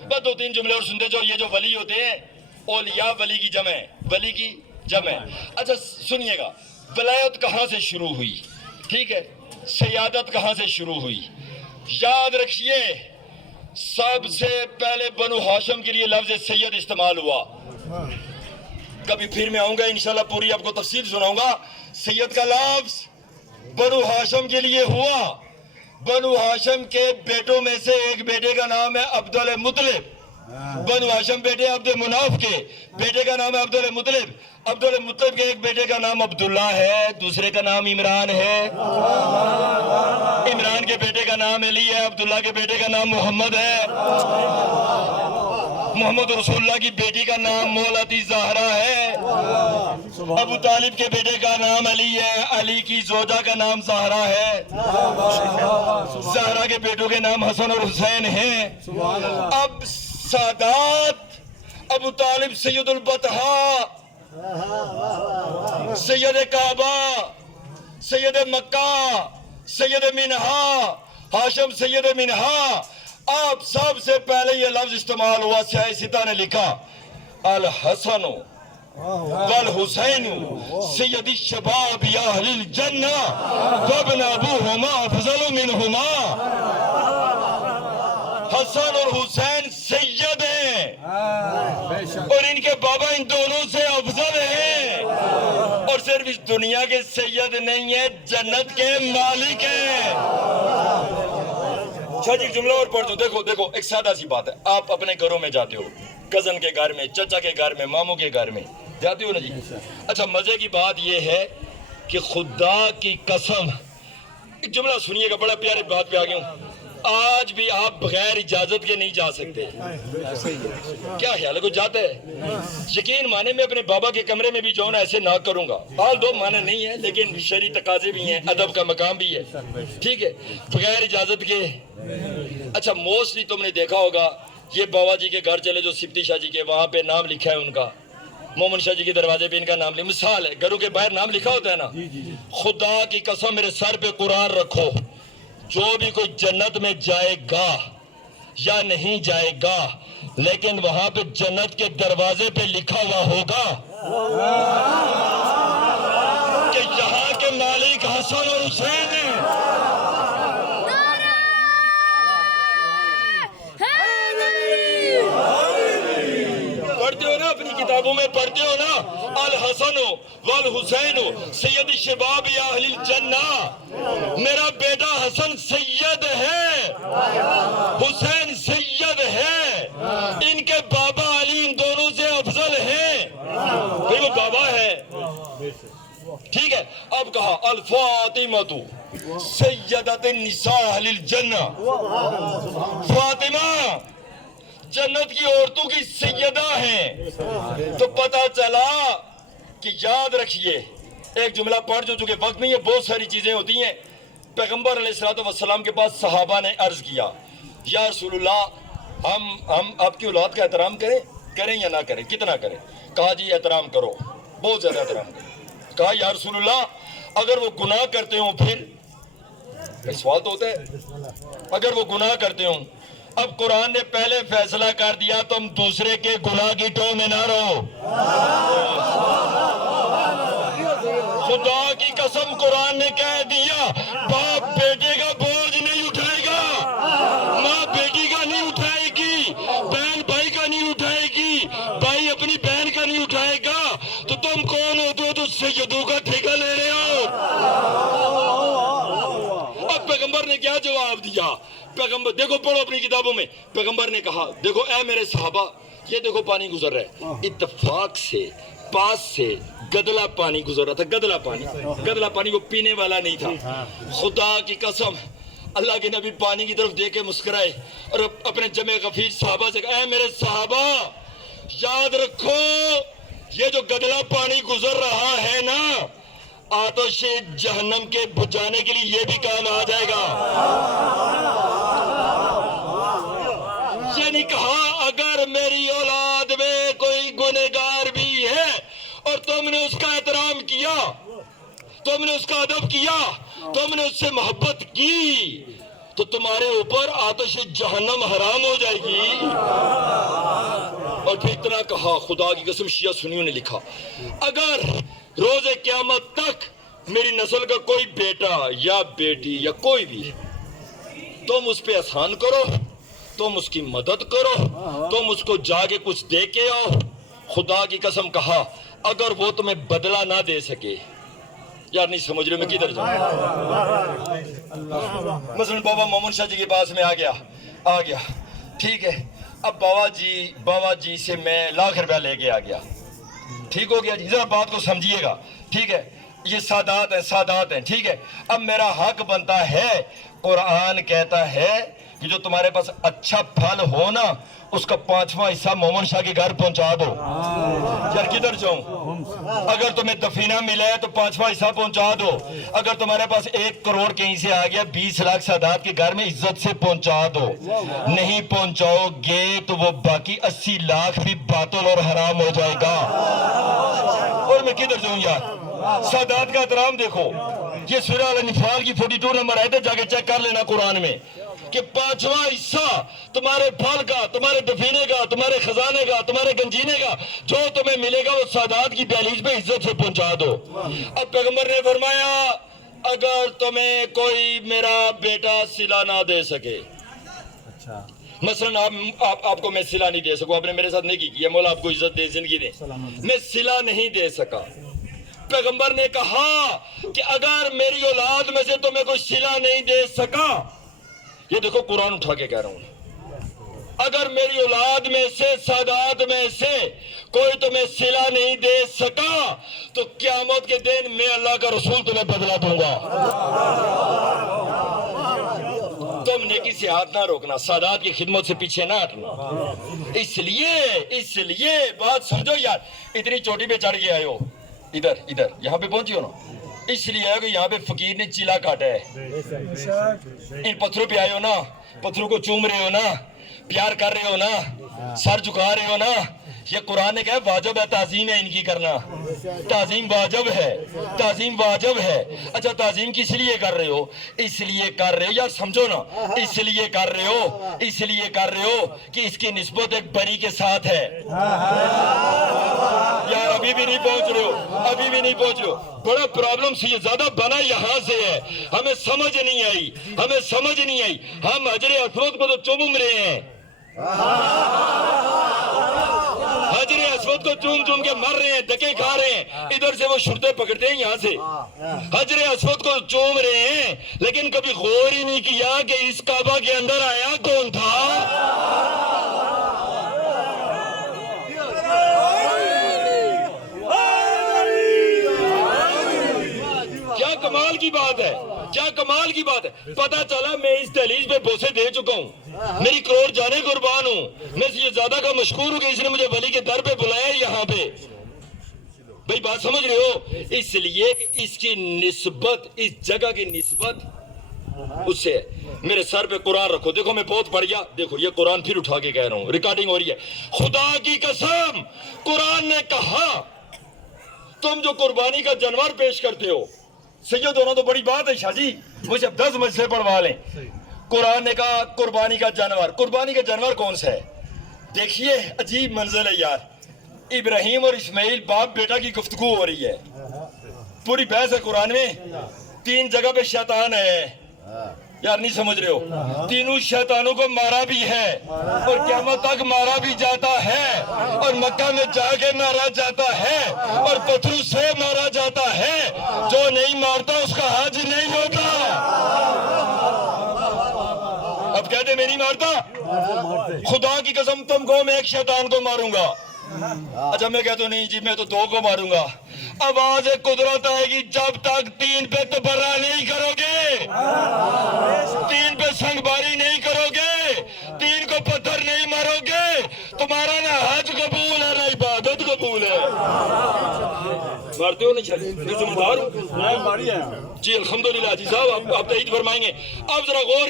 بس 2-3 جملے اور سنتے جاؤ. یہ جو ولی ہوتے ہیں اولیاء ولی کی جمع ہے. اچھا سنیے گا ولایت کہاں سے شروع ہوئی ٹھیک ہے سیادت کہاں سے شروع ہوئی یاد رکھیے. سب سے پہلے بنو ہاشم کے لیے لفظ سید استعمال ہوا. کبھی پھر میں آؤں گا انشاءاللہ پوری آپ کو تفصیل سناؤں گا. سید کا لفظ بنو ہاشم کے لیے ہوا. بنو ہاشم کے بیٹوں میں سے ایک بیٹے کا نام ہے عبد المطلب. بنو ہاشم بیٹے عبد مناف کے بیٹے کا نام ہے عبد المطلب. عبد المطلب کے ایک بیٹے کا نام عبداللہ ہے دوسرے کا نام عمران ہے. عمران کے بیٹے کا نام علی ہے. عبداللہ کے بیٹے کا نام محمد ہے. محمد رسول اللہ کی بیٹی کا نام مولتی زہرا ہے. ابو طالب کے بیٹے کا نام علی ہے. علی کی زوجہ کا نام زہرا ہے. زہرا کے بیٹوں کے نام حسن اور حسین ہیں. اب سادات ابو طالب سید البطحا سید کعبہ سید مکہ سید منہا ہاشم سید منہا. آپ سب سے پہلے یہ لفظ استعمال ہوا سیاہ ستا نے لکھا الحسن والحسین سید الشباب یا اہل الجنہ وابن ابوہما افضل منہما. حسن اور حسین سید ہیں اور ان کے بابا ان دونوں سے افضل ہیں، اور صرف اس دنیا کے سید نہیں ہیں، جنت کے مالک ہیں. اچھا جی جملہ اور پڑھ دو. دیکھو دیکھو ایک سادہ سی بات ہے. آپ اپنے گھروں میں جاتے ہو، کزن کے گھر میں، چچا کے گھر میں، ماموں کے گھر میں جاتے ہو نا جی. اچھا مزے کی بات یہ ہے کہ خدا کی قسم، ایک جملہ سنیے گا، بڑا پیارے بات پہ آ گیا ہوں. آج بھی آپ بغیر اجازت کے نہیں جا سکتے. کیا خیال ہے کوئی جاتا ہے؟ یقین مانے میں اپنے بابا کے کمرے میں بھی جاؤں نا ایسے نہ کروں گا. حال دو مانے نہیں ہے لیکن شرعی تقاضے بھی ہیں، ادب کا مقام بھی ہے، ٹھیک ہے، بغیر اجازت کے. اچھا موسٹلی تم نے دیکھا ہوگا یہ بابا جی کے گھر چلے جو سپتی شاہ جی کے، وہاں پہ نام لکھا ہے ان کا، مومن شاہ جی کے دروازے پہ ان کا نام لکھا. مثال ہے گھروں کے باہر نام لکھا ہوتا ہے نا. خدا کی قسم میرے سر پہ قرآن رکھو، جو بھی کوئی جنت میں جائے گا یا نہیں جائے گا لیکن وہاں پہ جنت کے دروازے پہ لکھا ہوا ہوگا کہ یہاں کے مالک حسن اور حسین ہیں. پڑھتے ہو نا اپنی کتابوں میں، پڑھتے ہو نا الحسن والحسین سید الشباب یا اہل الجنہ. میرا بیٹا حسن سید ہے، حسین سید ہے، ان کے بابا علی ان دونوں سے افضل ہیں. بھئی وہ بابا ہے، ٹھیک ہے. اب کہا الفاطمۃ سیدۃ النساء اہل الجنہ. فاطمہ جنت کی عورتوں کی سیدہ ہیں. تو پتہ چلا کہ یاد رکھیے ایک جملہ پڑھ جو چونکہ وقت نہیں ہے، بہت ساری چیزیں ہوتی ہیں. پیغمبر علیہ السلام کے پاس صحابہ نے عرض کیا یا رسول اللہ ہم آپ کی اولاد کا احترام کریں یا نہ کریں، کتنا کریں؟ کہا جی احترام کرو، بہت زیادہ احترام کرو. کہا یا رسول اللہ اگر وہ گناہ کرتے ہوں پھر؟ سوال تو ہوتا ہے اگر وہ گناہ کرتے ہوں. اب قرآن نے پہلے فیصلہ کر دیا تم دوسرے کے گناہ کی ٹو میں نہ رہو. خدا کی قسم قرآن نے کہہ دیا باپ بیٹے کا بوجھ نہیں اٹھائے گا، ماں بیٹی کا نہیں اٹھائے گی، بہن بھائی کا نہیں اٹھائے گی، بھائی اپنی بہن کا نہیں اٹھائے گا. تو تم کون ہوتے ہو تو سیدوں کا ٹھیکہ لے رہے ہو؟ اب پیغمبر نے کیا جواب دیا؟ پیغمبر دیکھو پڑھو اپنی کتابوں میں. پیغمبر نے کہا دیکھو اے میرے صحابہ، یہ دیکھو پانی گزر رہا ہے، اتفاق سے پاس سے گدلا پانی گزر رہا تھا. گدلا پانی وہ پینے والا نہیں تھا. خدا کی قسم اللہ کے نبی پانی کی طرف دیکھ کے مسکرائے اور اپنے جمع غفیر صحابہ سے کہا اے میرے صحابہ یاد رکھو یہ جو گدلا پانی گزر رہا ہے نا، آتش جہنم کے بجھانے کے لیے یہ بھی کام آ جائے گا. یعنی کہا اگر میری اولاد میں کوئی گنہگار بھی ہے اور تم نے اس کا احترام کیا، تم نے اس کا ادب کیا، تم نے اس سے محبت کی، تو تمہارے اوپر آتش جہنم حرام ہو جائے گی. اور پھر اتنا کہا خدا کی قسم شیعہ سنیوں نے لکھا اگر روز قیامت تک میری نسل کا کوئی بیٹا یا بیٹی یا کوئی بھی تم اس پہ احسان کرو، تم اس کی مدد کرو، تم اس کو جا کے کچھ دے کے آؤ، خدا کی قسم کہا اگر وہ تمہیں بدلہ نہ دے سکے، یار نہیں سمجھ رہے میں کدھر جاؤں. مثلا بابا مومن شاہ جی کے پاس میں آ گیا ٹھیک ہے. اب بابا جی سے میں ₹1,00,000 لے کے آ گیا، ٹھیک ہو گیا جی. ذرا بات کو سمجھیے گا، ٹھیک ہے. یہ سادات ہیں ٹھیک ہے. اب میرا حق بنتا ہے، قرآن کہتا ہے کہ جو تمہارے پاس اچھا پھل ہو نا اس کا 5واں حصہ مومن شاہ کے گھر پہنچا دو. یار کدھر جاؤں؟ اگر تمہیں دفینہ ملا ہے تو 5واں حصہ پہنچا دو. اگر تمہارے پاس 1 کروڑ کہیں سے آ گیا 20 لاکھ سادات کے گھر میں عزت سے پہنچا دو. نہیں پہنچاؤ گے تو وہ باقی 80 لاکھ بھی باطل اور حرام ہو جائے گا. اور میں کدھر جاؤں یار؟ سادات کا احترام دیکھو. یہ سورہ الانفال کی 42 نمبر آیت ہے، جا کے چیک کر لینا قرآن میں. کہ 5واں حصہ تمہارے پھل کا، تمہارے دفینے کا، تمہارے خزانے کا، تمہارے گنجینے کا جو تمہیں ملے گا وہ سادات کی دہلیز پہ عزت سے پہنچا دو۔ اب پیغمبر نے فرمایا اگر تمہیں کوئی میرا بیٹا صلہ نہ دے سکے، مثلا آپ کو میں صلہ نہیں دے سکوں، آپ نے میرے ساتھ نیکی کی ہے، مولا آپ کو عزت دے، زندگی دے، میں صلہ نہیں دے سکا، پیغمبر نے کہا کہ اگر میری اولاد میں سے تمہیں کوئی صلہ نہیں دے سکا، یہ دیکھو قرآن اٹھا کے کہہ رہا ہوں، اگر میری اولاد میں سے، سادات میں سے کوئی تمہیں صلہ نہیں دے سکا تو قیامت کے دن میں اللہ کا رسول تمہیں بدلہ دوں گا۔ تم نیکی سے ہاتھ نہ روکنا، سادات کی خدمت سے پیچھے نہ ہٹنا۔ اس لیے بات سمجھو یار، اتنی چوٹی پہ چڑھ کے آئے ہو، ادھر یہاں پہ پہنچی ہو نا، اس لیے ہے کہ یہاں پہ فقیر نے چیلا کاٹا ہے، ان پتھروں پہ آئے ہو نا، پتھروں کو چوم رہے ہو نا، پیار کر رہے ہو نا، سر جھکا رہے ہو نا، یہ قرآن نے کہا واجب ہے تعظیم ہے ان کی کرنا، تعظیم واجب ہے، تعظیم واجب ہے۔ اچھا تعظیم کس لیے کر رہے ہو؟ اس لیے کر رہے ہو یار، سمجھو نا، اس لیے کر رہے ہو کہ اس کی نسبت ایک بری کے ساتھ ہے۔ یار ابھی بھی نہیں پہنچ رہے ہو، بڑا پرابلم سے یہ زیادہ بنا یہاں سے ہے، ہمیں سمجھ نہیں آئی، ہم حجر اسود کو تو چوم رہے ہیں، حجر اسود کو چوم کے مر رہے ہیں، دھکے کھا رہے ہیں، ادھر سے وہ شرطیں پکڑتے ہیں یہاں سے، حجر اسود کو چوم رہے ہیں، لیکن کبھی غور ہی نہیں کیا کہ اس کعبہ کے اندر آیا کون تھا۔ کیا کمال کی بات ہے، پتا چلا میں اس دہلیز پہ بوسے دے چکا ہوں، میری کروڑ جانے قربان ہوں، میں سے یہ زیادہ کا مشکور ہوں کہ اس نے مجھے ولی کے در پہ بلایا یہاں پہ۔ بھئی بات سمجھ رہے ہو؟ اس لیے کہ اس کی نسبت، اس جگہ کی نسبت اس سے، میرے سر پہ قرآن رکھو، دیکھو میں بہت پڑھ گیا، دیکھو یہ قرآن پھر اٹھا کے کہہ رہا ہوں، ریکارڈنگ ہو رہی ہے، خدا کی قسم قرآن نے کہا تم جو قربانی کا جانور پیش کرتے ہو، سید ہونا تو بڑی بات ہے شاہ جی، مجھے 10 مجلسیں پڑھوا لیں، قرآن نے کہا قربانی کا جانور کون سا ہے؟ دیکھیے عجیب منزل ہے یار، ابراہیم اور اسماعیل باپ بیٹا کی گفتگو ہو رہی ہے، پوری بحث ہے قرآن میں، 3 جگہ پہ شیطان ہے، یار نہیں سمجھ رہے ہو، تینوں شیطانوں کو مارا بھی ہے اور قیامت تک مارا بھی جاتا ہے اور مکہ میں جا کے مارا جاتا ہے اور پتھروں سے مارا جاتا ہے، جو نہیں مارتا اس کا حج نہیں ہوتا۔ اب کہتے میں نہیں مارتا، خدا کی قسم تم کو میں ایک شیطان کو ماروں گا، اچھا میں کہتا ہوں نہیں جی میں تو 2 کو ماروں گا، آواز قدرت آئے گی جب تک 3 پہ تبرہ نہیں کرو گے، 3 پہ سنگ باری نہیں کرو گے، 3 کو پتھر نہیں مارو گے، تمہارا نہ حج قبول ہے نہ عبادت قبول ہے۔ مارتے ہو نہیں میں ذمہ دار ہوں جی، الحمدللہ جی صاحب آپ تائید فرمائیں گے۔ اب ذرا غور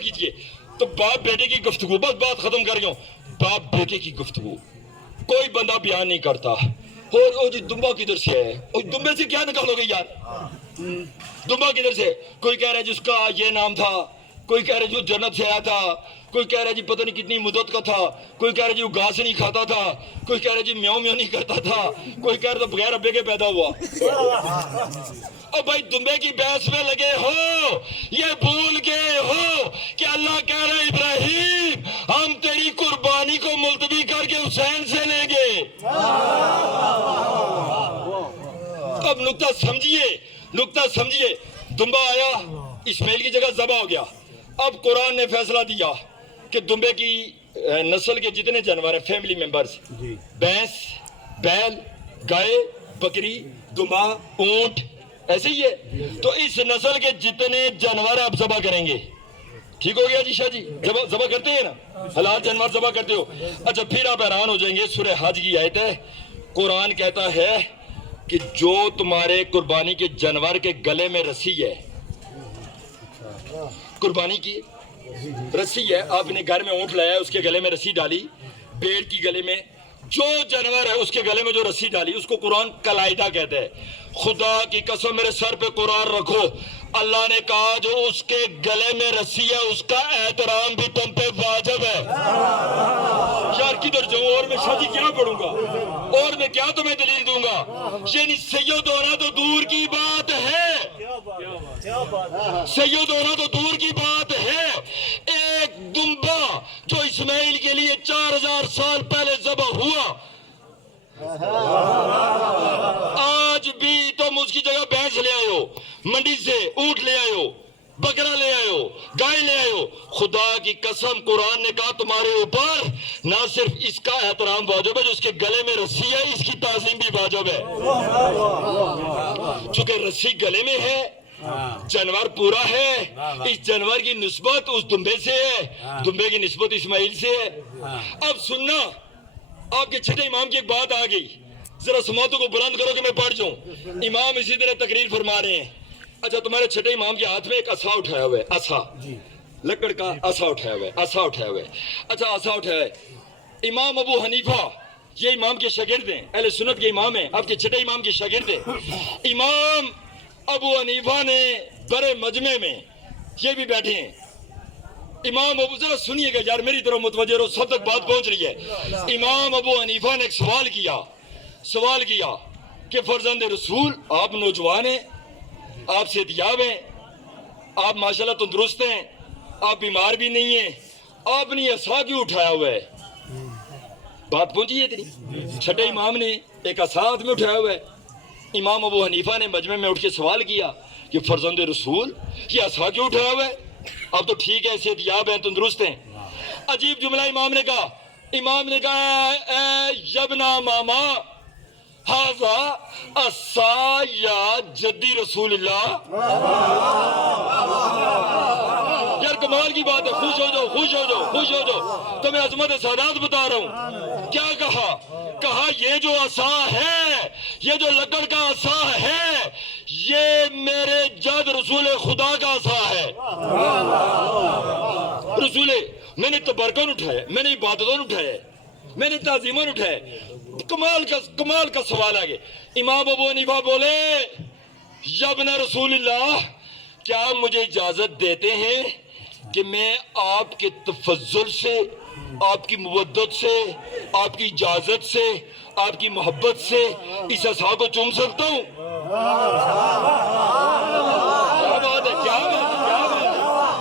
کیجئے، تو باپ بیٹے کی گفتگو، بس بات ختم کر رہی ہوں، باپ بیٹے کی گفتگو کوئی بندہ بیان نہیں کرتا، اور جی دمبا کدھر سے ہے، اور دمبے سے کیا نکالو گے یار، دمبا کدھر سے، کوئی کہہ رہا ہے جس کا یہ نام تھا، کوئی کہہ رہا ہے جو جنت سے آیا تھا، کوئی کہہ رہا ہے جی پتہ نہیں کتنی مدت کا تھا، کوئی کہہ رہا ہے جی وہ گھاس نہیں کھاتا تھا، کوئی کہہ رہا ہے جی میاؤں نہیں کرتا تھا، کوئی کہہ رہا تھا بغیر ابے کے پیدا ہوا۔ اور بھائی دمبے کی بحث میں لگے ہو، یہ بھول گئے ہو کہ اللہ کہہ رہا ہے ابراہیم ہم تیری قربانی کو ملتوی کر کے حسین سے لیں گے۔ اب نکتہ سمجھیے، دمبا آیا اسماعیل کی جگہ ذبح ہو گیا، اب قرآن نے فیصلہ دیا کہ دمبے کی نسل کے جتنے جانور ہیں فیملی ممبرز، بھینس، بیل، گائے، بکری، دمبا، اونٹ، ایسے ہی ہے، تو اس نسل کے جتنے جانور آپ ذبح کریں گے، ٹھیک ہو گیا جی شاہ جی، ذبح کرتے ہیں نا، حلال جانور ذبح کرتے ہو، اچھا پھر آپ حیران ہو جائیں گے، سورہ حج کی آیت ہے، قرآن کہتا ہے کہ جو تمہارے قربانی کے جانور کے گلے میں رسی ہے، قربانی کی رسی ہے، آپ نے گھر میں اونٹ لایا، اس کے گلے میں رسی ڈالی، بیڑ کی گلے میں جو جانور ہے اس کے گلے میں جو رسی ڈالی اس کو قرآن قلائدہ کہتے ہیں. خدا کی قسم میرے سر پہ قرآن رکھو, اللہ نے کہا جو اس کے گلے میں رسی ہے اس کا احترام بھی تم پہ واجب ہے. یار کدھر جاؤں اور میں شادی کیا پڑھوں گا اور میں کیا تمہیں دلیل دوں گا. یعنی سید ہونا تو دور کی بات ہے, سید ہونا تو دور کی بات ہے. ایک دمبا جو اسماعیل کے لیے 4000 سال پہلے ذبح ہوا, آج بھی تم اس کی جگہ بھینس لے آئے ہو, منڈی سے اونٹ لے آئے ہو, بکرا لے آئے ہو, گائے لے آئے ہو. خدا کی قسم قرآن نے کہا تمہارے اوپر نہ صرف اس کا احترام واجب ہے جو اس کے گلے میں رسی ہے, اس کی تعظیم بھی واجب ہے. چونکہ رسی گلے میں ہے, جانور پورا ہے, اس جانور کی نسبت اس دمبے سے ہے, دمبے کی نسبت اسماعیل سے ہے. اب سننا, آپ کے چھٹے امام کی ایک بات آ گئی, ذرا سماعتوں کو بلند کرو کہ میں پڑھ جاؤں. امام اسی طرح تقریر فرما رہے ہیں. اچھا تمہارے چھٹے امام کے ہاتھ میں ایک عصا اٹھایا ہوا ہے, عصا لکڑ کا عصا اٹھایا ہوا ہے, عصا اٹھایا ہوا ہے. اچھا عصا اٹھایا ہے. امام ابو حنیفہ یہ امام کے شاگرد ہیں, اہل سنت کے امام ہیں, آپ کے چھٹے امام کے شاگرد ہیں. امام ابو حنیفہ نے بڑے مجمع میں یہ بھی بیٹھے ہیں. امام ابو, ذرا سنیے گا یار میری طرف متوجہ رہو, سب تک بات پہنچ رہی ہے. امام ابو حنیفہ نے ایک سوال کیا کہ فرزند رسول آپ نوجوان ہیں, آپ صحتیاب ہیں, آپ ماشاءاللہ تندرست ہیں, آپ بیمار بھی نہیں ہیں, آپ نے عصا کیوں اٹھایا ہوا ہے؟ بات پہنچی ہے اتنی. چھٹے امام نے ایک عصا ہاتھ میں اٹھایا ہوا ہے. امام ابو حنیفہ نے مجمع میں اٹھ کے سوال کیا کہ فرزند رسول یہ عصا کیوں اٹھایا ہوا ہے؟ آپ تو ٹھیک ہے, صحتیاب ہیں, تندرست ہیں. عجیب جملہ امام نے کہا. امام نے کہا اے یبنا ماما ہاذا عصا یا جدی رسول اللہ. یار کمال کی بات ہے, خوش ہو جاؤ, خوش ہو جاؤ, خوش ہو جاؤ. تو میں عظمت سادات بتا رہا ہوں. کیا کہا؟ کہا یہ جو عصا ہے, یہ جو لکڑ کا عصا ہے, یہ میرے جد رسول خدا کا عصا ہے. رسول میں نے تبرکن اٹھایا, میں نے عبادتوں اٹھایا, میں نے تعظیموں اٹھایا. کمال کا سوال آگے. امام ابو حنیفہ بولے یابن رسول اللہ کیا مجھے اجازت دیتے ہیں کہ میں آپ کے تفضل سے, آپ کی مودت سے, آپ کی اجازت سے, آپ کی محبت سے اس عصا کو چوم سکتا ہوں؟ کیا بات ہے, کیا بات ہے, کیا بات ہے,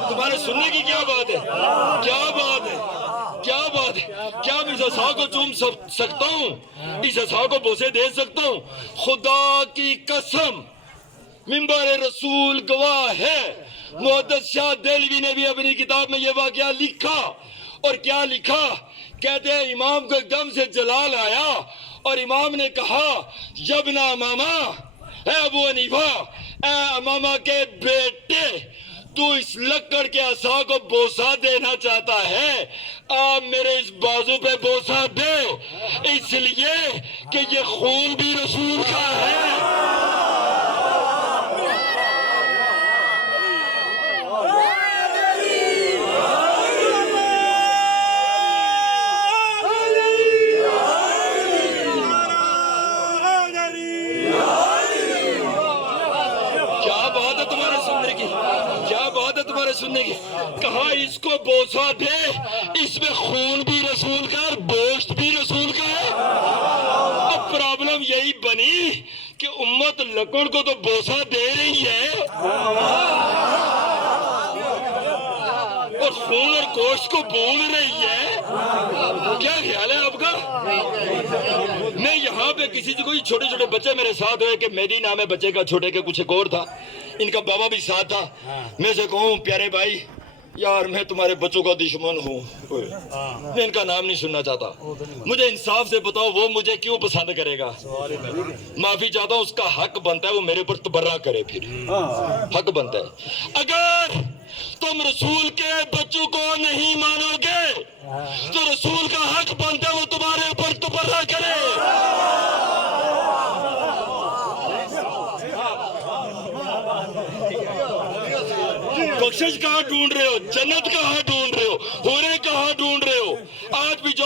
تمہارے سننے کی کیا بات ہے, کیا بات ہے, کیا بات ہے. کیا میں اس عصا کو چوم سکتا ہوں, اس عصا کو بوسے دے سکتا ہوں؟ خدا کی قسم منبر رسول گواہ ہے. محدث شاہ دہلوی نے بھی اپنی کتاب میں یہ واقعہ لکھا, اور کیا لکھا, کہتے ہیں امام کو ایک دم سے جلال آیا اور امام نے کہا یبنا ماما, اے ابو حنیفہ, اے امامہ کے بیٹے, تو اس لکڑ کے عصا کو بوسا دینا چاہتا ہے, آپ میرے اس بازو پہ بوسا دے, اس لیے کہ یہ خون بھی رسول کا ہے. سننے کی کہا اس کو بوسا دے, اس میں خون بھی رسول کا اور گوشت بھی رسول کا ہے. اب پرابلم یہی بنی کہ امت لکڑ کو تو بوسا دے رہی ہے اور خون اور گوشت کو بول رہی ہے. کیا خیال ہے آپ کا؟ میں یہاں پہ کسی سے کوئی چھوٹے چھوٹے بچے میرے ساتھ ہوئے کہ میری نام ہے بچے کا, چھوٹے کے کچھ ایک اور تھا, ان کا بابا بھی ساتھ تھا. میں سے کہوں پیارے بھائی یار میں تمہارے بچوں کا دشمن ہوں, میں ان کا نام نہیں سننا چاہتا, مجھے انصاف سے بتاؤ وہ مجھے کیوں پسند کرے گا؟ معافی چاہتا ہوں, اس کا حق بنتا ہے وہ میرے پر تبرہ کرے, پھر حق بنتا ہے. اگر تم رسول کے بچوں کو نہیں مانو گے تو رسول کا حق بنتا ہے وہ تمہارے اوپر تبرہ کرے. بخشش کہاں ڈھونڈ رہے ہو, جنت کہاں ڈھونڈ رہے ہو, حوریں کہاں ڈھونڈ رہے ہو؟ آج بھی جو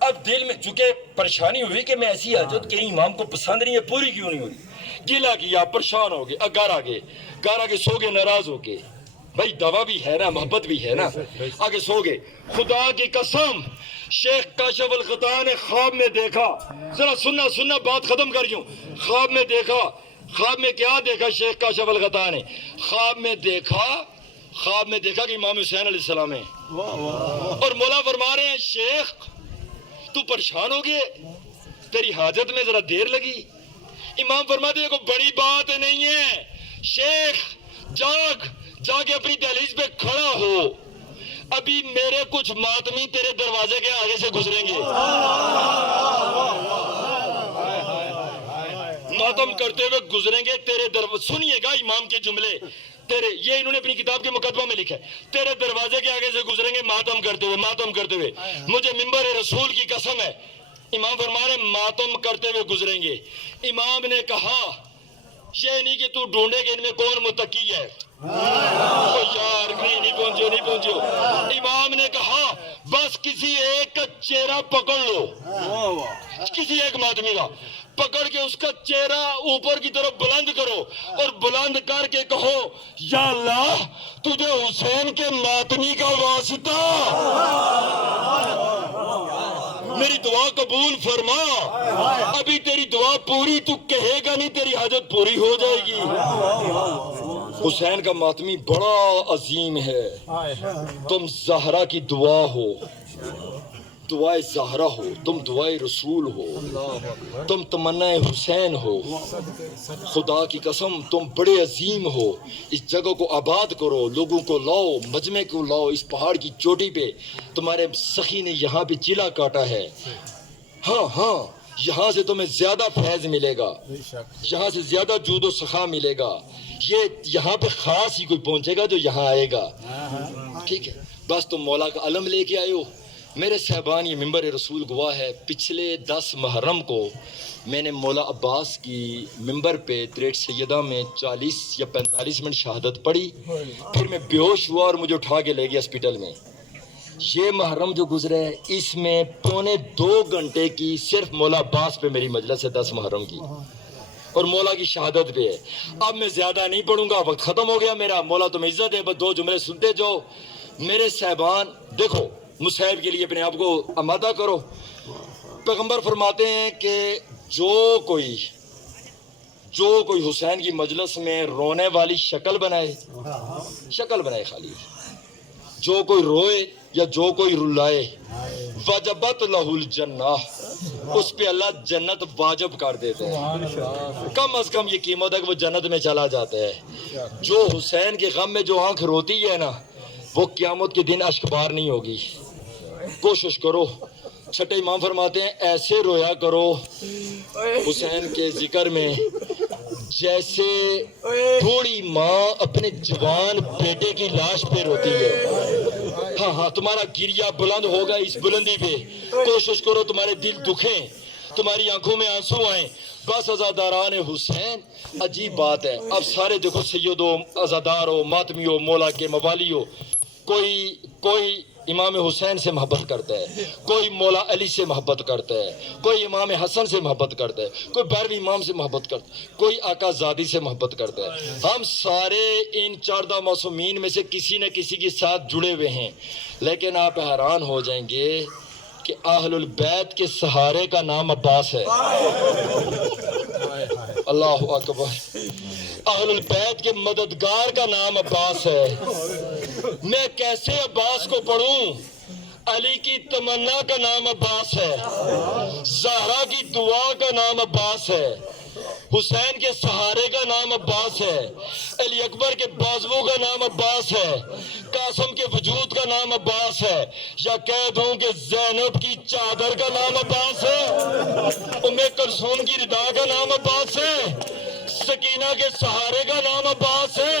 اب دل میں چونکہ پریشانی ہوئی کہ میں ایسی حاجت کہ امام کو پسند نہیں ہے، پوری کیوں نہیں ہو رہی، گلا کیا، پریشان ہو گئے، گھر آگے سو گئے ناراض ہو کے، بھائی دوا بھی ہے نا، محبت بھی ہے نا، آگے سو گئے. خدا کی قسم شیخ کاشف الغطا نے خواب میں دیکھا، ذرا سننا بات ختم کر گیوں. خواب میں دیکھا، خواب میں کیا دیکھا شیخ کاشف الغطا نے؟ خواب میں دیکھا کہ امام حسین علیہ السلام ہیں، اور مولا فرما رہے ہیں شیخ تو پریشان ہو گئے، تیری حاجت میں ذرا دیر لگی. امام فرماتے ہیں کوئی بڑی بات نہیں ہے شیخ، جا کے اپنی دہلیز پہ کھڑا ہو، ابھی میرے کچھ ماتمی تیرے دروازے کے آگے سے گزریں گے، ماتم کرتے ہوئے گزریں گے تیرے دروازے. سنیے گا امام کے جملے، یہ انہوں نے اپنی کتاب کے مقدمہ میں لکھا ہے، تیرے دروازے کے آگے سے گزریں گے ماتم کرتے ہوئے. مجھے منبر رسول کی قسم ہے، امام فرما رہے ماتم کرتے ہوئے گزریں گے. امام نے کہا یہ نہیں کہ تو ڈھونڈے کہ ان میں کون متقی ہے، یار نہیں پہنچے. امام نے کہا بس کسی ایک کا چہرہ پکڑ لو، کسی ایک ماتمی کا پکڑ کے اس کا چہرہ اوپر کی طرف بلند کرو، اور بلند کر کے کہو یا اللہ تجھے حسین کے ماتمی کا واسطہ میری دعا قبول فرما. ابھی تیری دعا پوری تو کہے گا نہیں، تیری حاجت پوری ہو جائے گی. حسین کا ماتمی بڑا عظیم ہے. تم زہرا کی دعا ہو، دعائے زہرا ہو، تم دعائے رسول ہو، تم تمنا حسین ہو. خدا کی قسم تم بڑے عظیم ہو. اس جگہ کو آباد کرو، لوگوں کو لاؤ، مجمع کو لاؤ. اس پہاڑ کی چوٹی پہ تمہارے سخی نے یہاں پہ چلا کاٹا ہے. ہاں یہاں سے تمہیں زیادہ فیض ملے گا، یہاں سے زیادہ جود و سخا ملے گا. یہ یہاں پہ خاص ہی کوئی پہنچے گا جو یہاں آئے گا. ٹھیک ہے، بس تم مولا کا علم لے کے آئے ہو. میرے صاحبان یہ منبر رسول گواہ ہے، پچھلے 10 محرم کو میں نے مولا عباس کی منبر پہ تریٹ سیدہ میں 40 یا 45 منٹ شہادت پڑھی، پھر میں بے ہوش ہوا اور مجھے اٹھا کے لے گیا ہاسپٹل میں. یہ محرم جو گزرے اس میں 2.25 گھنٹے کی صرف مولا عباس پہ میری مجلس ہے، 10 محرم کی، اور مولا کی شہادت پہ ہے. اب میں زیادہ نہیں پڑھوں گا، وقت ختم ہو گیا میرا. مولا تم عزت ہے، بس 2 جملے سنتے جاؤ. میرے صاحبان دیکھو، مصیب کے لیے اپنے آپ کو آمادہ کرو. پیغمبر فرماتے ہیں کہ جو کوئی حسین کی مجلس میں رونے والی شکل بنائے خالی، جو کوئی روئے یا جو کوئی رلائے، وجبت لہ الجنہ، اس پہ اللہ جنت واجب کر دیتے ہیں. کم از کم یہ قیمت ہے کہ وہ جنت میں چلا جاتا ہے. جو حسین کے غم میں جو آنکھ روتی ہے نا، وہ قیامت کے دن اشکبار نہیں ہوگی. کوشش کرو. چھٹے امام فرماتے ہیں ایسے رویا کرو حسین کے ذکر میں جیسے بوڑھی ماں اپنے جوان بیٹے کی لاش پہ روتی ہے. ہاں تمہارا گریا بلند ہوگا اس بلندی پہ. کوشش کرو تمہارے دل دکھیں، تمہاری آنکھوں میں آنسو آئیں. بس عزاداران حسین، عجیب بات ہے. اب سارے دیکھو، سید ہو، عزادار ہو، ماتمی ہو، مولا کے موالی ہو، کوئی امام حسین سے محبت کرتا ہے، کوئی مولا علی سے محبت کرتا ہے، کوئی امام حسن سے محبت کرتا ہے، کوئی 12ویں امام سے محبت کرتا ہے، کوئی آقا زادی سے محبت کرتا ہے. ہم سارے ان 14 معصومین میں سے کسی نہ کسی کے ساتھ جڑے ہوئے ہیں. لیکن آپ حیران ہو جائیں گے کہ اہل البیت کے سہارے کا نام عباس ہے. اللہ اکبر. اہل البیت کے مددگار کا نام عباس ہے. میں کیسے عباس کو پڑھوں؟ علی کی تمنا کا نام عباس ہے، زہرا کی دعا کا نام عباس ہے، حسین کے سہارے کا نام عباس ہے، علی اکبر کے بازو کا نام عباس ہے، قاسم کے وجود کا نام عباس ہے، یا کہہ دوں کہ زینب کی چادر کا نام عباس ہے، ام کلثوم کی ردا کا نام عباس ہے، سکینہ کے سہارے کا نام عباس ہے،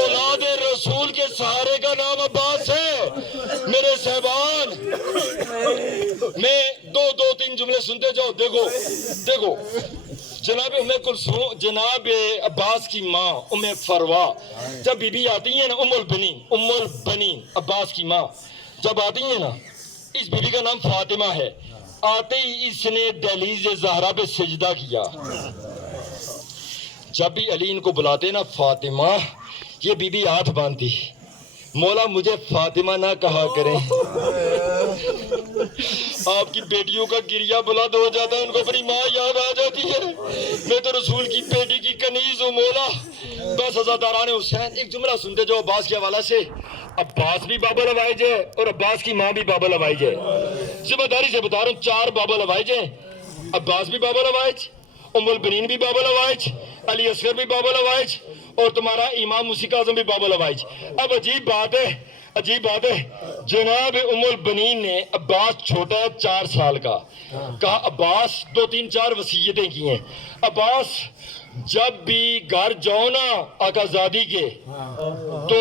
اولاد رسول کے سہارے کا نام عباس ہے. میرے صاحبان، میں 2-3 جملے سنتے جاؤ. دیکھو جناب ام کلثوم، جناب عباس کی ماں ام فروا جب بی بی آتی ہیں نا، ام البنین عباس کی ماں جب آتی ہیں نا، اس بی بی کا نام فاطمہ ہے. آتے ہی اس نے دہلیز زہرا پہ سجدہ کیا. جب بھی علی ان کو بلاتے نا فاطمہ، یہ بی بی ہاتھ باندھتی، مولا مجھے فاطمہ نہ کہا کریں. آپ کی بیٹیوں کا گریہ بلند ہو جاتا ہے، ان کو اپنی ماں یاد آ جاتی ہے. میں تو رسول کی بیٹی کی کنیز ہوں مولا. بس عزاداران حسین ایک جملہ سنتے جو عباس کے حوالہ سے. عباس بھی باب الحوائج ہے اور عباس کی ماں بھی باب الحوائج ہے. ذمہ داری سے بتا رہا ہوں، 4 باب الحوائج ہیں. عباس بھی باب الحوائج، ام البنین بھی باب الحوائج، علی اصغر بھی باب الحوائج، اور تمہارا امام موسیقی اعظم بھی باب الحوائج. اب عجیب بات ہے، جناب ام البنین نے عباس چھوٹا ہے 4 سال کا، کہا عباس 2 3 4 وصیتیں کی ہیں. عباس جب بھی گھر جاؤ نا آقا زادی کے تو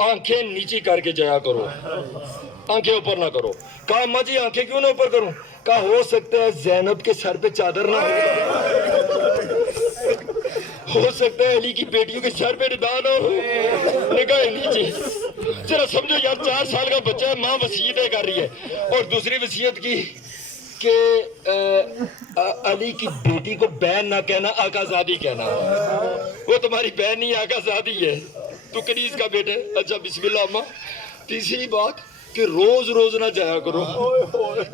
آنکھیں نیچی کر کے جایا کرو، آنکھیں اوپر نہ کرو. کہا اماں جی آنکھیں کیوں نہ اوپر کروں؟ کہا ہو سکتا ہے زینب کے سر پہ چادر نہ ہو سکتا ہے علی کی بیٹیوں کے سر پہ ردا نہ ہو. نگاہ نیچے. ذرا سمجھو یار، 4 سال کا بچہ ہے، ماں وصیتیں کر رہی ہے. اور دوسری وصیت کی کہ علی کی بیٹی کو بہن نہ کہنا، آقا زادی کہنا. وہ تمہاری بہن نہیں آقا زادی ہے، تو کنیز کا بیٹا ہے. اچھا بسم اللہ اماں. تیسری بات کہ روز روز نہ جایا کرو،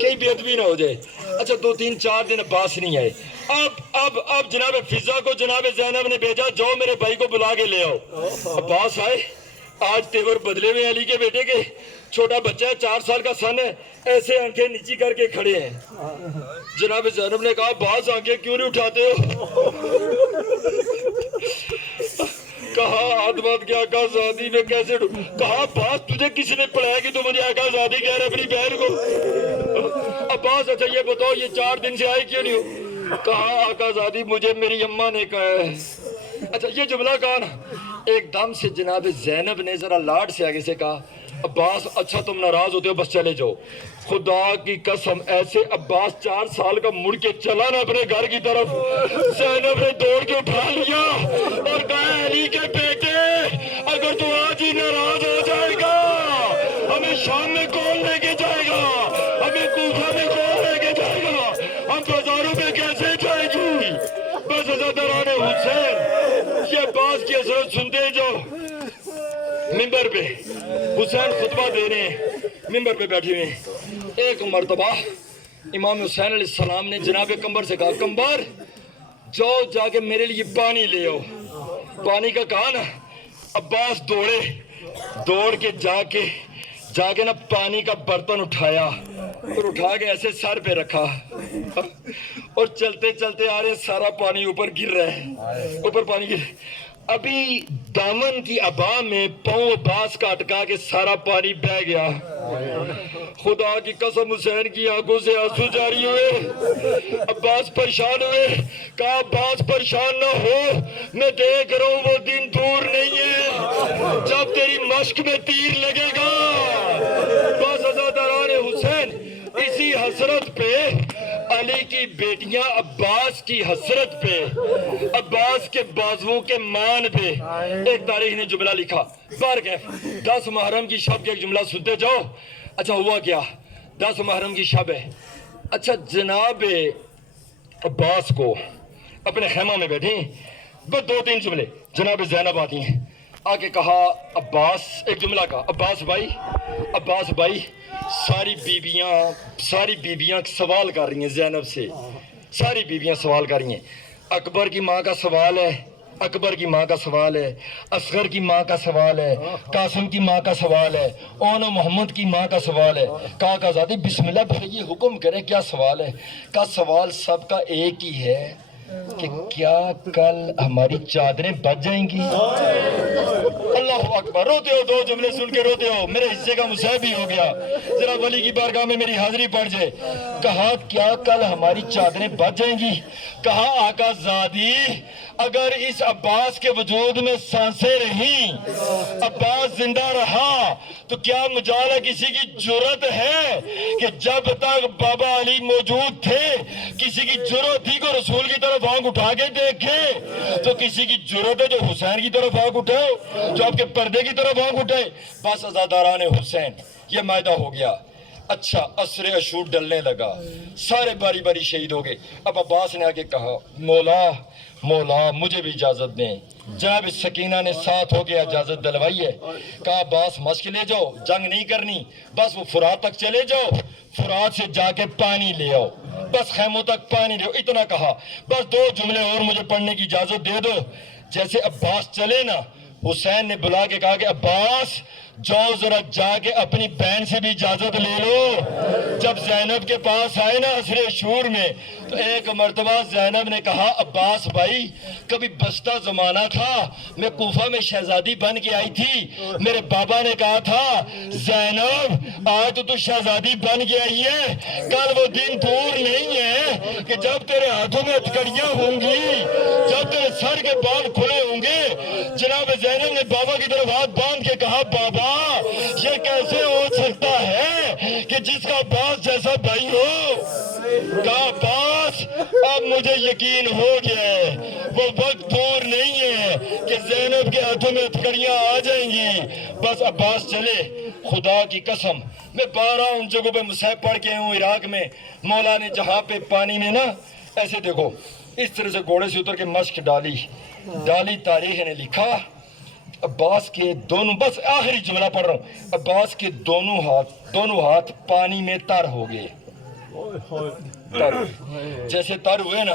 کہیں بے ادبی نہ ہو جائے. اچھا 2 3 4 دن عباس نہیں آئے. اب جناب فضا کو جناب زینب نے بھیجا، جاؤ میرے بھائی کو بلا کے لے آؤ. عباس آئے، آج تیور بدلے ہوئے علی کے بیٹے کے. چھوٹا بچہ ہے، 4 سال کا سن ہے، ایسے آنکھیں نیچی کر کے کھڑے ہیں. جناب زینب نے کہا عباس آنکھیں کیوں نہیں اٹھاتے ہو؟ کہا آدمات کے آقا زادی میں کیسے کہا عباس تجھے کسی نے پڑھایا کہ تو مجھے آقا زادی کہہ رہے اپنی بہن کو؟ عباس اچھا یہ بتاؤ یہ 4 دن سے آئی کیوں نہیں ہو؟ کہا آقا زادی مجھے میری اماں نے کہا ہے. اچھا یہ جملہ کہا نا، ایک دم سے جناب زینب نے ذرا لاڈ سے آگے سے کہا عباس اچھا تم ناراض ہوتے ہو، بس چلے جاؤ. خدا کی قسم ایسے عباس 4 سال کا مڑ کے چلا نا اپنے گھر کی طرف، زینب نے دوڑ کے اٹھا لیا اور کہا علی کے بیٹے اگر تو آج ہی ناراض ہو جائے گا ہمیں شام میں کون لے کے جائے گا، ہمیں کوفہ میں کون لے کے جائے گا، ہم بازاروں میں کیسے جائے گی. بس عزاداران حسین یہ عباس کی حضرت سنتے جاؤ. ممبر پہ حسین خطبہ دے رہے ہیں، ممبر پہ بیٹھے ہوئے ہیں. ایک مرتبہ امام حسین علیہ السلام نے جناب کمبر سے کہا کمبر جاؤ جا کے میرے لیے پانی لے آؤ. پانی کا کہا نا، عباس دوڑ کے جا کے نا پانی کا برتن اٹھایا اور اٹھا کے ایسے سر پہ رکھا اور چلتے چلتے آ رہے، سارا پانی اوپر گر رہا ہے، اوپر پانی گر. ابھی دامن کی ابا میں پاؤں عباس کا اٹکا کے سارا پانی بہہ گیا. خدا کی قسم حسین کی آنکھوں سے آنسو جاری ہوئے. عباس پریشان ہوئے، کہا عباس پریشان نہ ہو، میں دیکھ رہا ہوں وہ دن دور نہیں ہے جب تیری مشق میں تیر لگے گا. بس عزاداران حسین اسی حسرت پہ علی کی بیٹیاں عباس کی حسرت پہ، عباس کے بازوؤں کے مان پہ ایک تاریخ نے جملہ لکھا. بارکیف 10 محرم کی شب کے ایک جملہ سنتے جاؤ. اچھا ہوا کیا، 10 محرم کی شب ہے. اچھا جناب عباس کو اپنے خیمہ میں بیٹھیں، بس 2 3 جملے. جناب زینب آتی ہیں، آ کے کہا عباس، ایک جملہ کہا عباس بھائی ساری بیبیاں سوال کر رہی ہیں زینب سے، ساری بیبیاں سوال کر رہی ہیں. اکبر کی ماں کا سوال ہے، اصغر کی ماں کا سوال ہے، قاسم کی ماں کا سوال ہے، اون و محمد کی ماں کا سوال ہے. کہا کہ آزادی بسم اللہ بھائی حکم کریں کیا سوال ہے. کہا سوال سب کا ایک ہی ہے کہ کیا کل ہماری چادریں بچ جائیں گی؟ اللہ اکبر. روتے ہو، 2 جملے سن کے روتے ہو، میرے حصے کا مصیب بھی ہو گیا. ذرا ولی کی بارگاہ میں میری حاضری پڑ جائے. کہا کیا کل ہماری چادریں بچ جائیں گی؟ کہا آقا زادی اگر اس عباس کے وجود میں سانسیں رہیں، عباس زندہ رہا تو کیا مجال ہے کسی کی جرت ہے کہ جب تک بابا علی موجود تھے کسی کی جرت تھی کو رسول کی طرف آنکھ اٹھا کے دیکھے؟ تو کسی کی جرت ہے جو حسین کی طرف آنکھ اٹھائے، جو آپ کے پردے کی طرف آنکھ اٹھائے. بس عزاداران حسین یہ معاہدہ ہو گیا. اچھا عصر عشور ڈلنے لگا، سارے باری باری شہید ہو گئے. اب عباس نے آ کے کہا مولا مولا مجھے بھی اجازت دیں. جناب سکینہ نے ساتھ ہو کے اجازت دلوائی ہے. کہا عباس مشق لے جاؤ، جنگ نہیں کرنی، بس وہ فرات تک چلے جاؤ، فرات سے جا کے پانی لے آؤ، بس خیموں تک پانی لے آؤ. اتنا کہا، بس 2 جملے اور مجھے پڑھنے کی اجازت دے دو. جیسے عباس چلے نا، حسین نے بلا کے کہا کہ عباس جاؤ ذرا جا کے اپنی بہن سے بھی اجازت لے لو. جب زینب کے پاس آئے نا عصر عشور میں، تو ایک مرتبہ زینب نے کہا عباس بھائی کبھی بستہ زمانہ تھا، میں کوفہ میں شہزادی بن کے آئی تھی، میرے بابا نے کہا تھا زینب آج تو شہزادی بن کے آئی ہے، کل وہ دن دور نہیں ہے کہ جب تیرے ہاتھوں میں ہتھکڑیاں ہوں گی، جب تیرے سر کے بال کھلے ہوں گے. جناب زینب نے بابا کی طرف ہاتھ باندھ کے کہا بابا یہ کیسے ہو سکتا ہے کہ جس کا عباس جیسا بھائی ہو. کہا عباس اب مجھے یقین ہو گیا ہے، وہ وقت دور نہیں ہے کہ زینب کے ہاتھوں میں ہتھکڑیاں آ جائیں گی. بس عباس چلے. خدا کی قسم میں 12 ان جگہوں پہ مصحف پڑھ کے ہوں عراق میں، مولا نے جہاں پہ پانی میں نا ایسے دیکھو اس طرح سے گھوڑے سے اتر کے مشق ڈالی. تاریخ نے لکھا عباس کے دونوں، بس آخری جملہ پڑھ رہا ہوں، عباس کے دونوں ہاتھ پانی میں تر ہو گئے. تر جیسے تر ہوئے نا،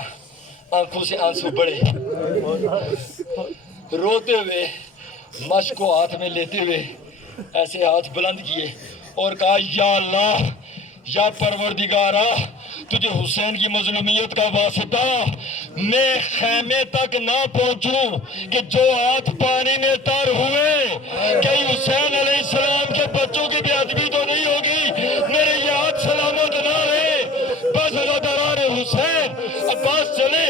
آنکھوں سے آنسو بڑے، روتے ہوئے مشق کو ہاتھ میں لیتے ہوئے ایسے ہاتھ بلند کیے اور کہا یا اللہ یا پروردگارا تجھے حسین کی مظلومیت کا واسطہ میں خیمے تک نہ پہنچوں کہ جو ہاتھ پانی میں تر ہوئے، کہیں حسین علیہ السلام کے بچوں کی بے ادبی تو نہیں ہوگی، میرے یہ ہاتھ سلامت نہ رہے. بس حضرت حسین عباس چلے.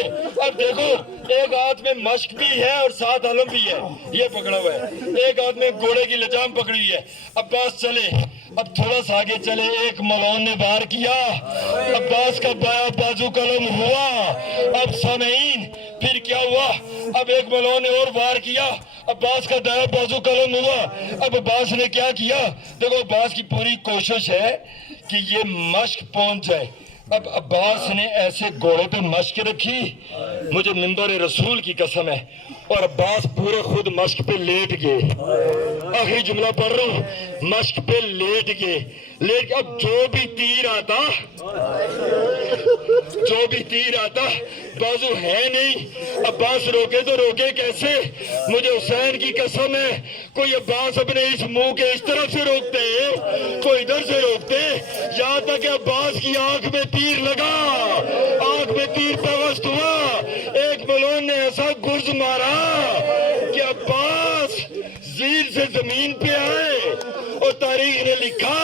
اب دیکھو ایک ہاتھ میں مشق بھی ہے اور ساتھ علم بھی ہے، یہ پکڑا ہوا ہے، ایک ہاتھ میں گھوڑے کی لجام پکڑی ہوئی ہے. عباس چلے. اب تھوڑا سا آگے چلے، ایک ملعون نے وار کیا، عباس کا بایاں بازو قلم ہوا. اب سامعین پھر کیا ہوا، اب ایک ملعون نے اور وار کیا، عباس کا دایاں بازو قلم ہوا. اب عباس نے کیا کیا، دیکھو عباس کی پوری کوشش ہے کہ یہ مشق پہنچ جائے. اب عباس نے ایسے گھوڑے پہ مشق رکھی، مجھے منبر رسول کی قسم ہے، اور عباس پورے خود مشق پہ لیٹ گئے. آخری جملہ پڑھ رہا ہوں، مشق پہ لیٹ گئے. لیکن اب جو بھی تیر آتا بازو ہے نہیں. عباس روکے تو روکے کیسے؟ مجھے حسین کی قسم ہے کوئی عباس اپنے اس منہ کے اس طرف سے روکتے، کوئی ادھر سے روکتے، یہاں تک کہ عباس کی آنکھ میں تیر لگا، آنکھ میں تیر پیوست ہوا. ایک ملعون نے ایسا گرز مارا کہ عباس زیر سے زمین پہ آئے. اور تاریخ نے لکھا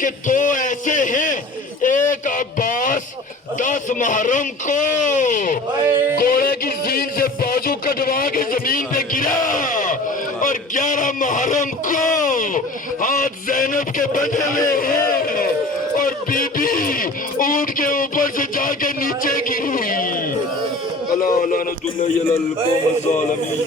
کہ 2 ایسے ہیں، ایک عباس 10 محرم کو گھوڑے کی زین سے بازو کٹوا کے زمین پہ گرا، اور 11 محرم کو ہاتھ زینب کے بدے ہوئے ہیں اور بی بی اونٹ کے اوپر سے جا کے نیچے گری. اللہ لعنت اللہ علی القوم الظالمین.